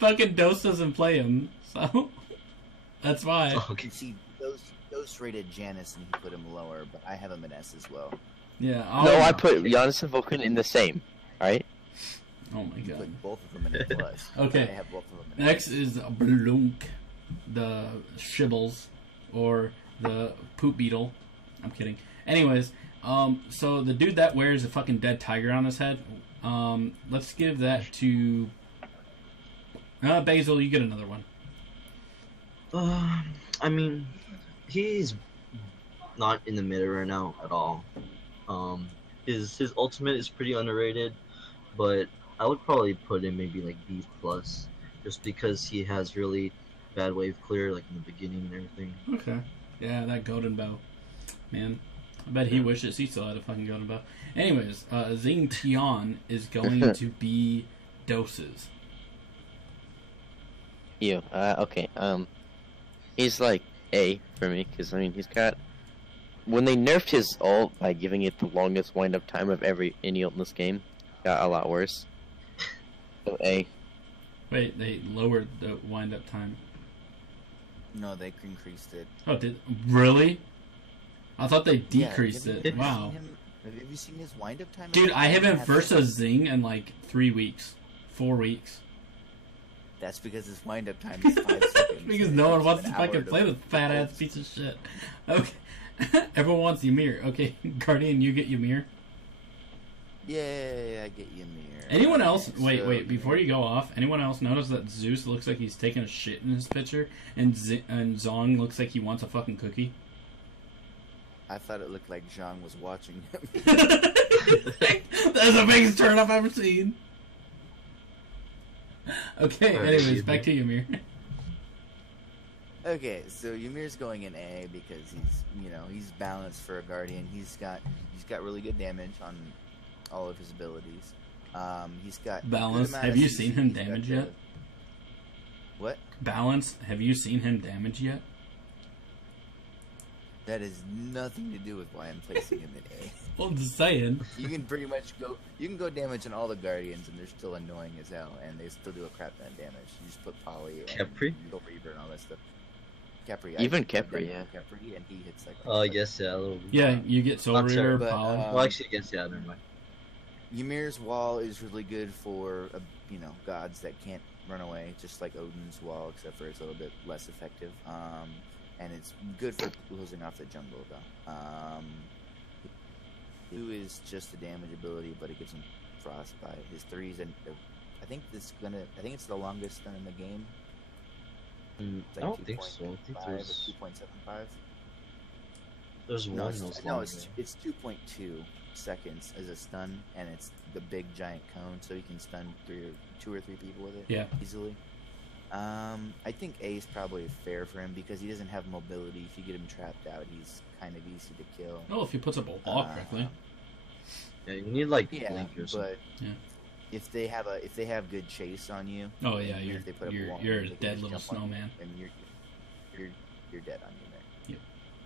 fucking Dose doesn't play him, so that's why. Okay. See, those rated Janice and he put him lower, but I have him in S as well. Yeah. No, I put Giannis and Vulcan in the same, right? Oh my You god. put both of them in A plus. Okay. I have both of them in Next is Blunk, the Shibbles, or the Poop Beetle. I'm kidding. Anyways, so the dude that wears a fucking dead tiger on his head, let's give that to Basil. You get another one. I mean, he's not in the middle right now at all. His ultimate is pretty underrated, but I would probably put him maybe like B plus, just because he has really bad wave clear like in the beginning and everything. Okay. Yeah, that golden bow. Man, I bet he wishes he still had a fucking golden bow. Anyways, Xing Tian is going to be Doses. Yeah. Okay. He's like A for me because I mean he's got. When they nerfed his ult by giving it the longest wind-up time of any ult in this game, got a lot worse. So A. Wait, they lowered the wind-up time. No, they increased it. Oh, really? I thought they Yeah, decreased have you it. Wow. seen him- Have you seen his wind-up time? Dude, I haven't versus Xing in like 3 weeks. 4 weeks. That's because his wind-up time is 5 seconds. Because and no it one takes wants an to hour fucking play this to fat ass ult. piece of shit. Okay. Everyone wants Ymir. Okay, Guardian, you get Ymir. Yay, I get Ymir. Anyone else? Okay, Wait, so wait. Before you go off, anyone else notice that Zeus looks like he's taking a shit in his picture, and Zong looks like he wants a fucking cookie? I thought it looked like Zhang was watching him. That's the biggest turn I've ever seen. Okay, Alright, anyways, Ymir. back to Ymir. Okay, so Ymir's going in A because he's balanced for a guardian. He's got really good damage on all of his abilities. He's got a good Balance. amount Have of you CC. seen him He's got damage the- yet? What? Balance. Have you seen him damage yet? That has nothing to do with why I'm placing him in A. Well, I'm just saying. You can pretty much go. You can go damage on all the Guardians, and they're still annoying as hell, and they still do a crap ton of damage. You just put Poly and Capri? Go Reaver and all that stuff. Capri, Even Capri, yeah. Capri, and he hits like. I guess yeah, a little. Yeah, you get Soul Not sure, Reaver, but, Poly. Well, actually, I guess yeah. Never mind. Ymir's wall is really good for gods that can't run away, just like Odin's wall, except for it's a little bit less effective. And it's good for closing off the jungle though. 2 is just a damage ability, but it gives him frostbite. His 3's and I think it's the longest stun in the game. It's I don't think so. I think there's 2.75. There's No, one. it's 2.2 seconds as a stun, and it's the big giant cone, so you can stun 2 or 3 people with it. Yeah. Easily. I think A is probably fair for him because he doesn't have mobility. If you get him trapped out, he's kind of easy to kill. Oh, if he puts up a wall correctly. Yeah, you need like Yeah, blink or something. but Yeah. if they have good chase on you, Oh yeah, even you're if they put up you're wall, you're a they can dead just little jump on you, snowman. and you're dead on you there.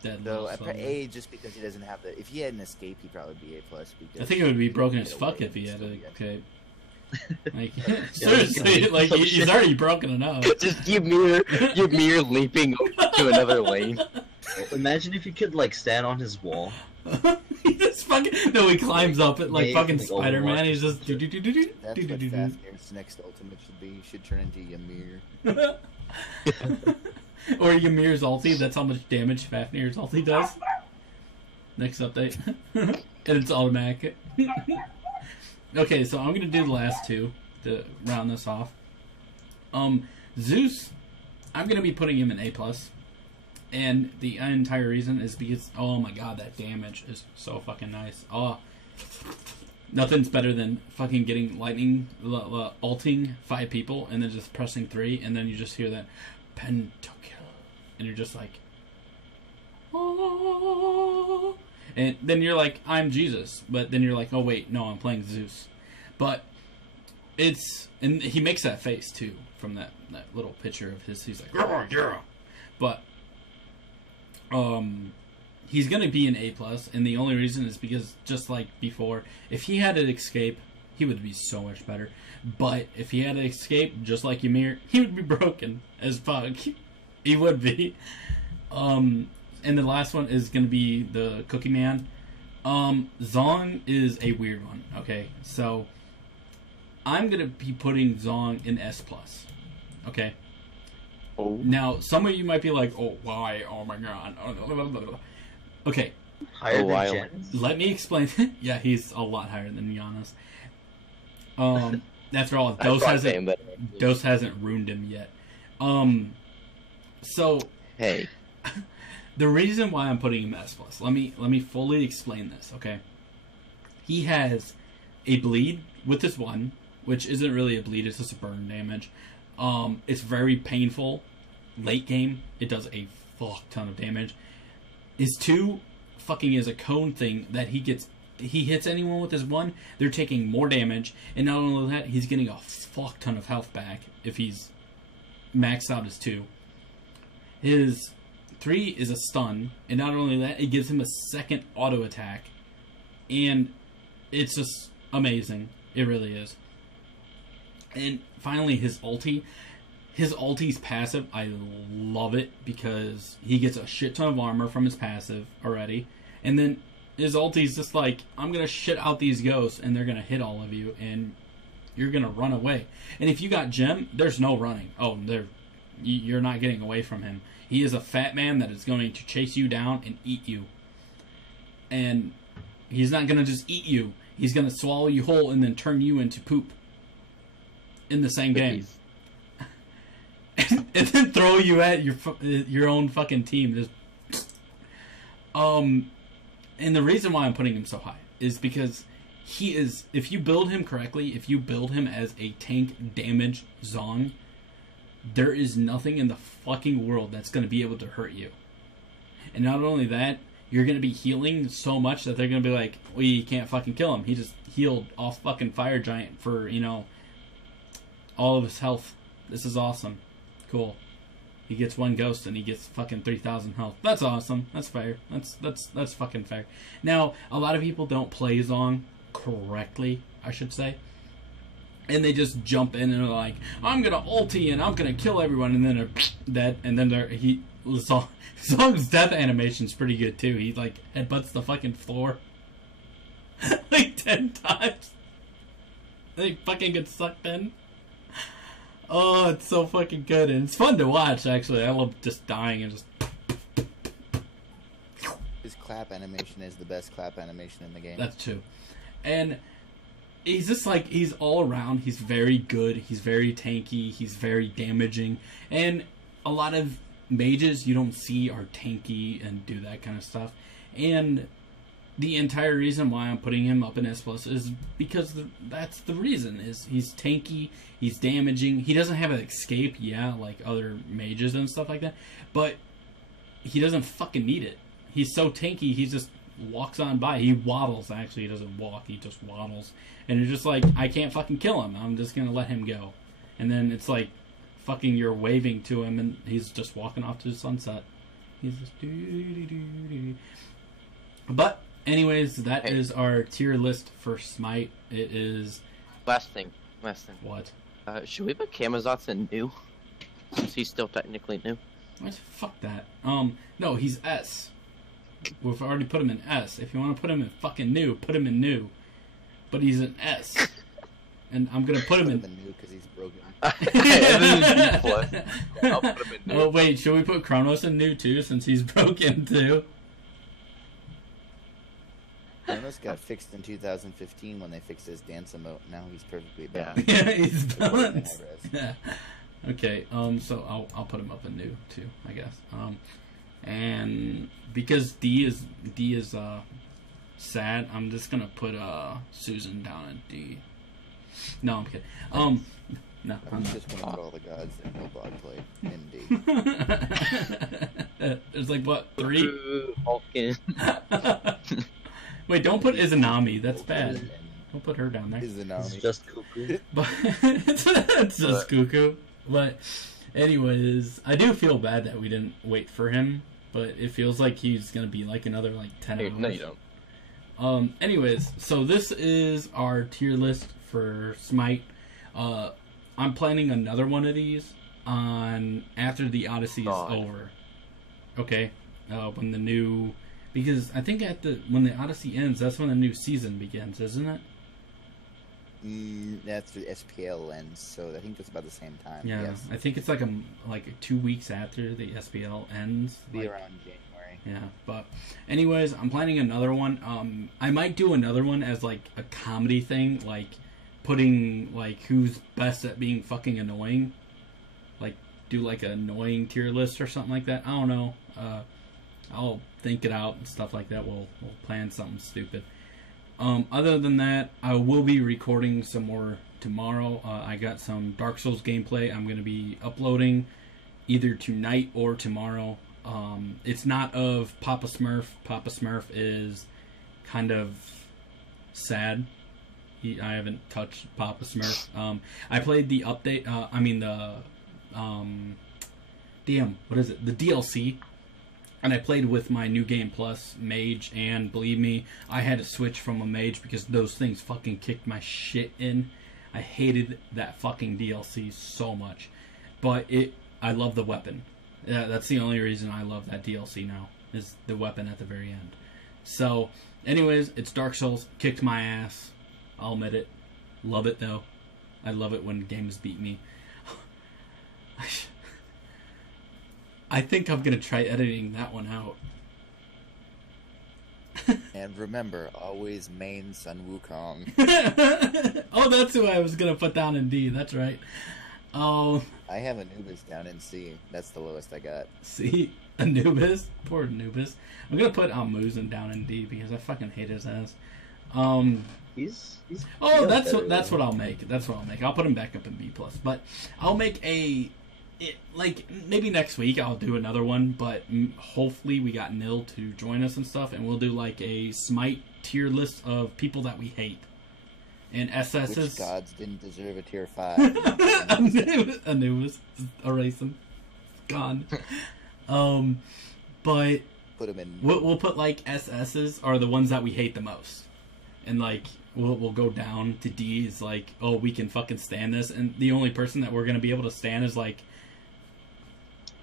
Dead So little I put snowman. A just because he doesn't have the. If he had an escape, he'd probably be A plus. I think it would be broken Get as away fuck if and he had still a be okay. Like he's seriously, gonna like some he's shit. already broken enough. Just Ymir leaping to another lane. Imagine if you could like stand on his wall. He just fucking he climbs up it like Yeah, fucking like Spider-Man. Overwatch He's just That's what Fafnir's next ultimate should be. He should turn into Ymir. Or Ymir's ulti. That's how much damage Fafnir's ulti does. Next update, and it's automatic. Okay, so I'm gonna do the last 2 to round this off. Zeus, I'm gonna be putting him in A plus, and the entire reason is because oh my god, that damage is so fucking nice. Oh, nothing's better than fucking getting lightning ulting 5 people and then just pressing 3, and then you just hear that pentakill, and you're just like, oh. And then you're like, I'm Jesus. But then you're like, oh wait, no, I'm playing Zeus. But and he makes that face too from that little picture of his. He's like, oh, yeah. But he's gonna be an A plus, and the only reason is because just like before, if he had an escape, he would be so much better. But if he had an escape, just like Ymir, he would be broken as fuck. He would be. And the last one is going to be the Cookie Man. Zong is a weird one, okay? So, I'm going to be putting Zong in S+. Okay? Oh. Now, some of you might be like, oh, why? Oh my god. Okay, Higher than wild. Janus? let me explain. Yeah, he's a lot higher than Giannis. After all, Dose hasn't ruined him yet. So... Hey. The reason why I'm putting him S+, let me fully explain this, okay? He has a bleed with his 1, which isn't really a bleed, it's just a burn damage. It's very painful. Late game, it does a fuck ton of damage. His 2 fucking is a cone thing that he hits anyone with his 1, they're taking more damage, and not only that, he's getting a fuck ton of health back if he's maxed out his 2. His 3 is a stun, and not only that, it gives him a second auto attack, and it's just amazing. It really is. And finally, his ulti's passive, I love it because he gets a shit ton of armor from his passive already, and then his ulti's just like, I'm gonna shit out these ghosts, and they're gonna hit all of you, and you're gonna run away. And if you got Gem, there's no running. Oh, you're not getting away from him. He is a fat man that is going to chase you down and eat you. And he's not going to just eat you. He's going to swallow you whole and then turn you into poop. In the same game. and then throw you at your own fucking team. And the reason why I'm putting him so high is because he is, if you build him correctly, if you build him as a tank damage Zong, there is nothing in the fucking world that's going to be able to hurt you. And not only that, you're going to be healing so much that they're going to be like, we can't fucking kill him. He just healed off fucking Fire Giant for, all of his health. This is awesome. Cool. He gets 1 ghost and he gets fucking 3,000 health. That's awesome. That's fair. That's fucking fair. Now, a lot of people don't play Zong correctly, I should say. And they just jump in and are like, I'm gonna ulti and I'm gonna kill everyone, and then they're dead. And then Zong's death animation's pretty good too. He like headbutts the fucking floor like 10 times. They fucking get sucked in. Oh, it's so fucking good, and it's fun to watch, actually. I love just dying and just... His clap animation is the best clap animation in the game. That's true. And he's just like, he's all around. He's very good. He's very tanky. He's very damaging. And a lot of mages you don't see are tanky and do that kind of stuff. And the entire reason why I'm putting him up in S+ is because that's the reason. Is he's tanky, he's damaging. He doesn't have an escape, yeah, like other mages and stuff like that, but he doesn't fucking need it. He's so tanky, he just walks on by. He waddles, actually. He doesn't walk, he just waddles. And you're just like, I can't fucking kill him. I'm just gonna let him go. And then it's like, fucking you're waving to him and he's just walking off to the sunset. He's just doo-doo-doo-doo-doo. But anyways, that is our tier list for Smite. It is... Last thing. What? Should we put Kamazots in new? Since he's still technically new. What? Fuck that. No, he's S. We've already put him in S. If you want to put him in fucking new, put him in new. But he's an S. And I'm gonna put him in new because he's broken. I'll put him in new. Oh wait, should we put Kronos in new too, since he's broken too? Kronos got fixed in 2015 when they fixed his dance emote. Now he's perfectly balanced. Yeah, he's balanced. Yeah. Okay, so I'll put him up in new too, I guess. And because D is sad, I'm just gonna put Susan down at D. No, I'm kidding. No, I'm just gonna put all the gods that Hillbog played in D. There's like what, 3? Vulcan. Wait, don't put Izanami. That's bad. Don't put her down there. Izanami. It's just cuckoo. But it's just cuckoo. But anyways, I do feel bad that we didn't wait for him. But it feels like he's gonna be like another like 10 hours. No, you don't. Anyways, so this is our tier list for Smite. I'm planning another one of these on after the Odyssey is over. Okay, when the new, because I think when the Odyssey ends, that's when the new season begins, isn't it? That's the SPL ends, so I think it's about the same time. Yeah, yes. I think it's like 2 weeks after the SPL ends. Be around January. Yeah, but anyways, I'm planning another one. I might do another one as like a comedy thing, like putting like who's best at being fucking annoying. Like do like an annoying tier list or something like that. I don't know. I'll think it out and stuff like that. We'll plan something stupid. Other than that, I will be recording some more tomorrow. I got some Dark Souls gameplay I'm going to be uploading either tonight or tomorrow. It's not of Papa Smurf. Papa Smurf is kind of sad. I haven't touched Papa Smurf. I played the update. What is it? The DLC. And I played with my New Game Plus mage, and believe me, I had to switch from a mage because those things fucking kicked my shit in. I hated that fucking DLC so much. But I love the weapon. That's the only reason I love that DLC now, is the weapon at the very end. So, anyways, it's Dark Souls. Kicked my ass. I'll admit it. Love it, though. I love it when games beat me. I think I'm going to try editing that one out. And remember, always main Sun Wukong. Oh, that's who I was going to put down in D. That's right. Oh, I have Anubis down in C. That's the lowest I got. C? Anubis? Poor Anubis. I'm going to put Almuzin down in D because I fucking hate his ass. He's That's what I'll make. That's what I'll make. I'll put him back up in B+. But I'll make maybe next week I'll do another one, but hopefully we got Nil to join us and stuff, and we'll do like a Smite tier list of people that we hate. And SS's... Which gods didn't deserve a tier 5? Anubis, erase him. gone. But Put him in. we'll put like SS's are the ones that we hate the most, and like we'll go down to D's. Like, oh, we can fucking stand this, and the only person that we're gonna be able to stand is like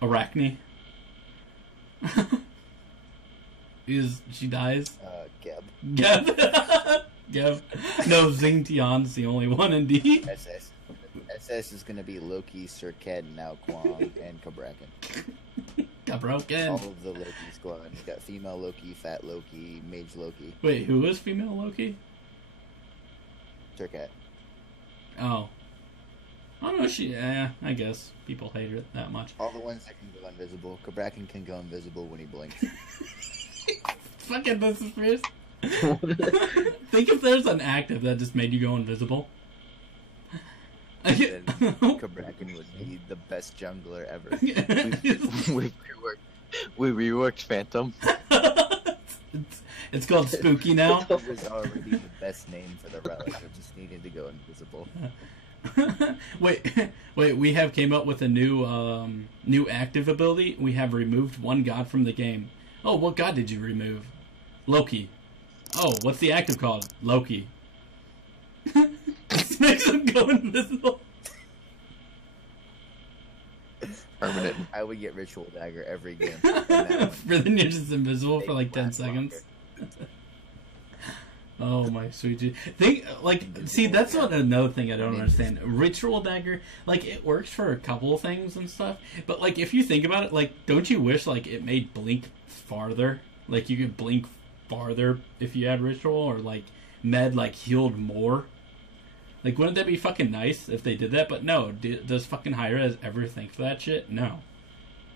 Arachne. She dies. Geb. Geb. Geb. No, Xingtian's the only one in D. SS. SS is gonna be Loki, Sir Ked, Now Kwong, and Kabrakan. Cabroken. All of the Loki squad. You got female Loki, fat Loki, mage Loki, Wait, who is female Loki? Sir Cat. Oh. I don't know, I guess people hate her that much. All the ones that can go invisible. Kabrakan can go invisible when he blinks. Fucking this is fierce. Think if there's an active that just made you go invisible. Then Kabrakan would be the best jungler ever. We reworked Phantom. It's called Spooky now. It was already the best name for the relic. It just needed to go invisible. wait, we have came up with a new active ability. We have removed one god from the game. Oh, what god did you remove? Loki. Oh, what's the active called? Loki. This makes him go invisible. Permanent. I would get Ritual Dagger every game. For then you're just invisible for like 10 seconds. Oh my sweet G. See, that's what another thing I don't understand. Ritual Dagger, like, it works for a couple of things and stuff, but like, if you think about it, like, don't you wish like it made blink farther? Like, you could blink farther if you had Ritual, or like Med like healed more. Like, wouldn't that be fucking nice if they did that? But no, does fucking Hi-Rez ever think for that shit? No.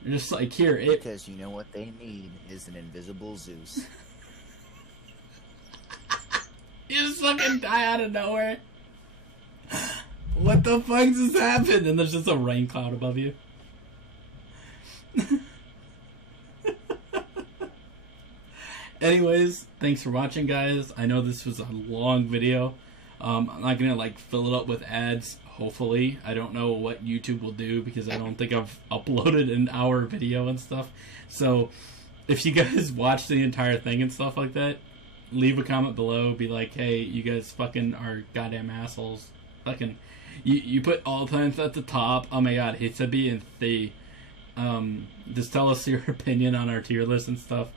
You're just like, here, Because you know what they need is an invisible Zeus. You just fucking die out of nowhere. What the fuck just happened? And there's just a rain cloud above you. Anyways, thanks for watching, guys. I know this was a long video. I'm not gonna like fill it up with ads. Hopefully, I don't know what YouTube will do because I don't think I've uploaded an hour video and stuff. So, if you guys watch the entire thing and stuff like that, leave a comment below. Be like, hey, you guys fucking are goddamn assholes. Fucking, you put all times at the top. Oh my god, hate to be in the. Just tell us your opinion on our tier list and stuff.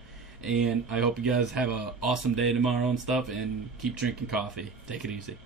And I hope you guys have an awesome day tomorrow and stuff, and keep drinking coffee. Take it easy.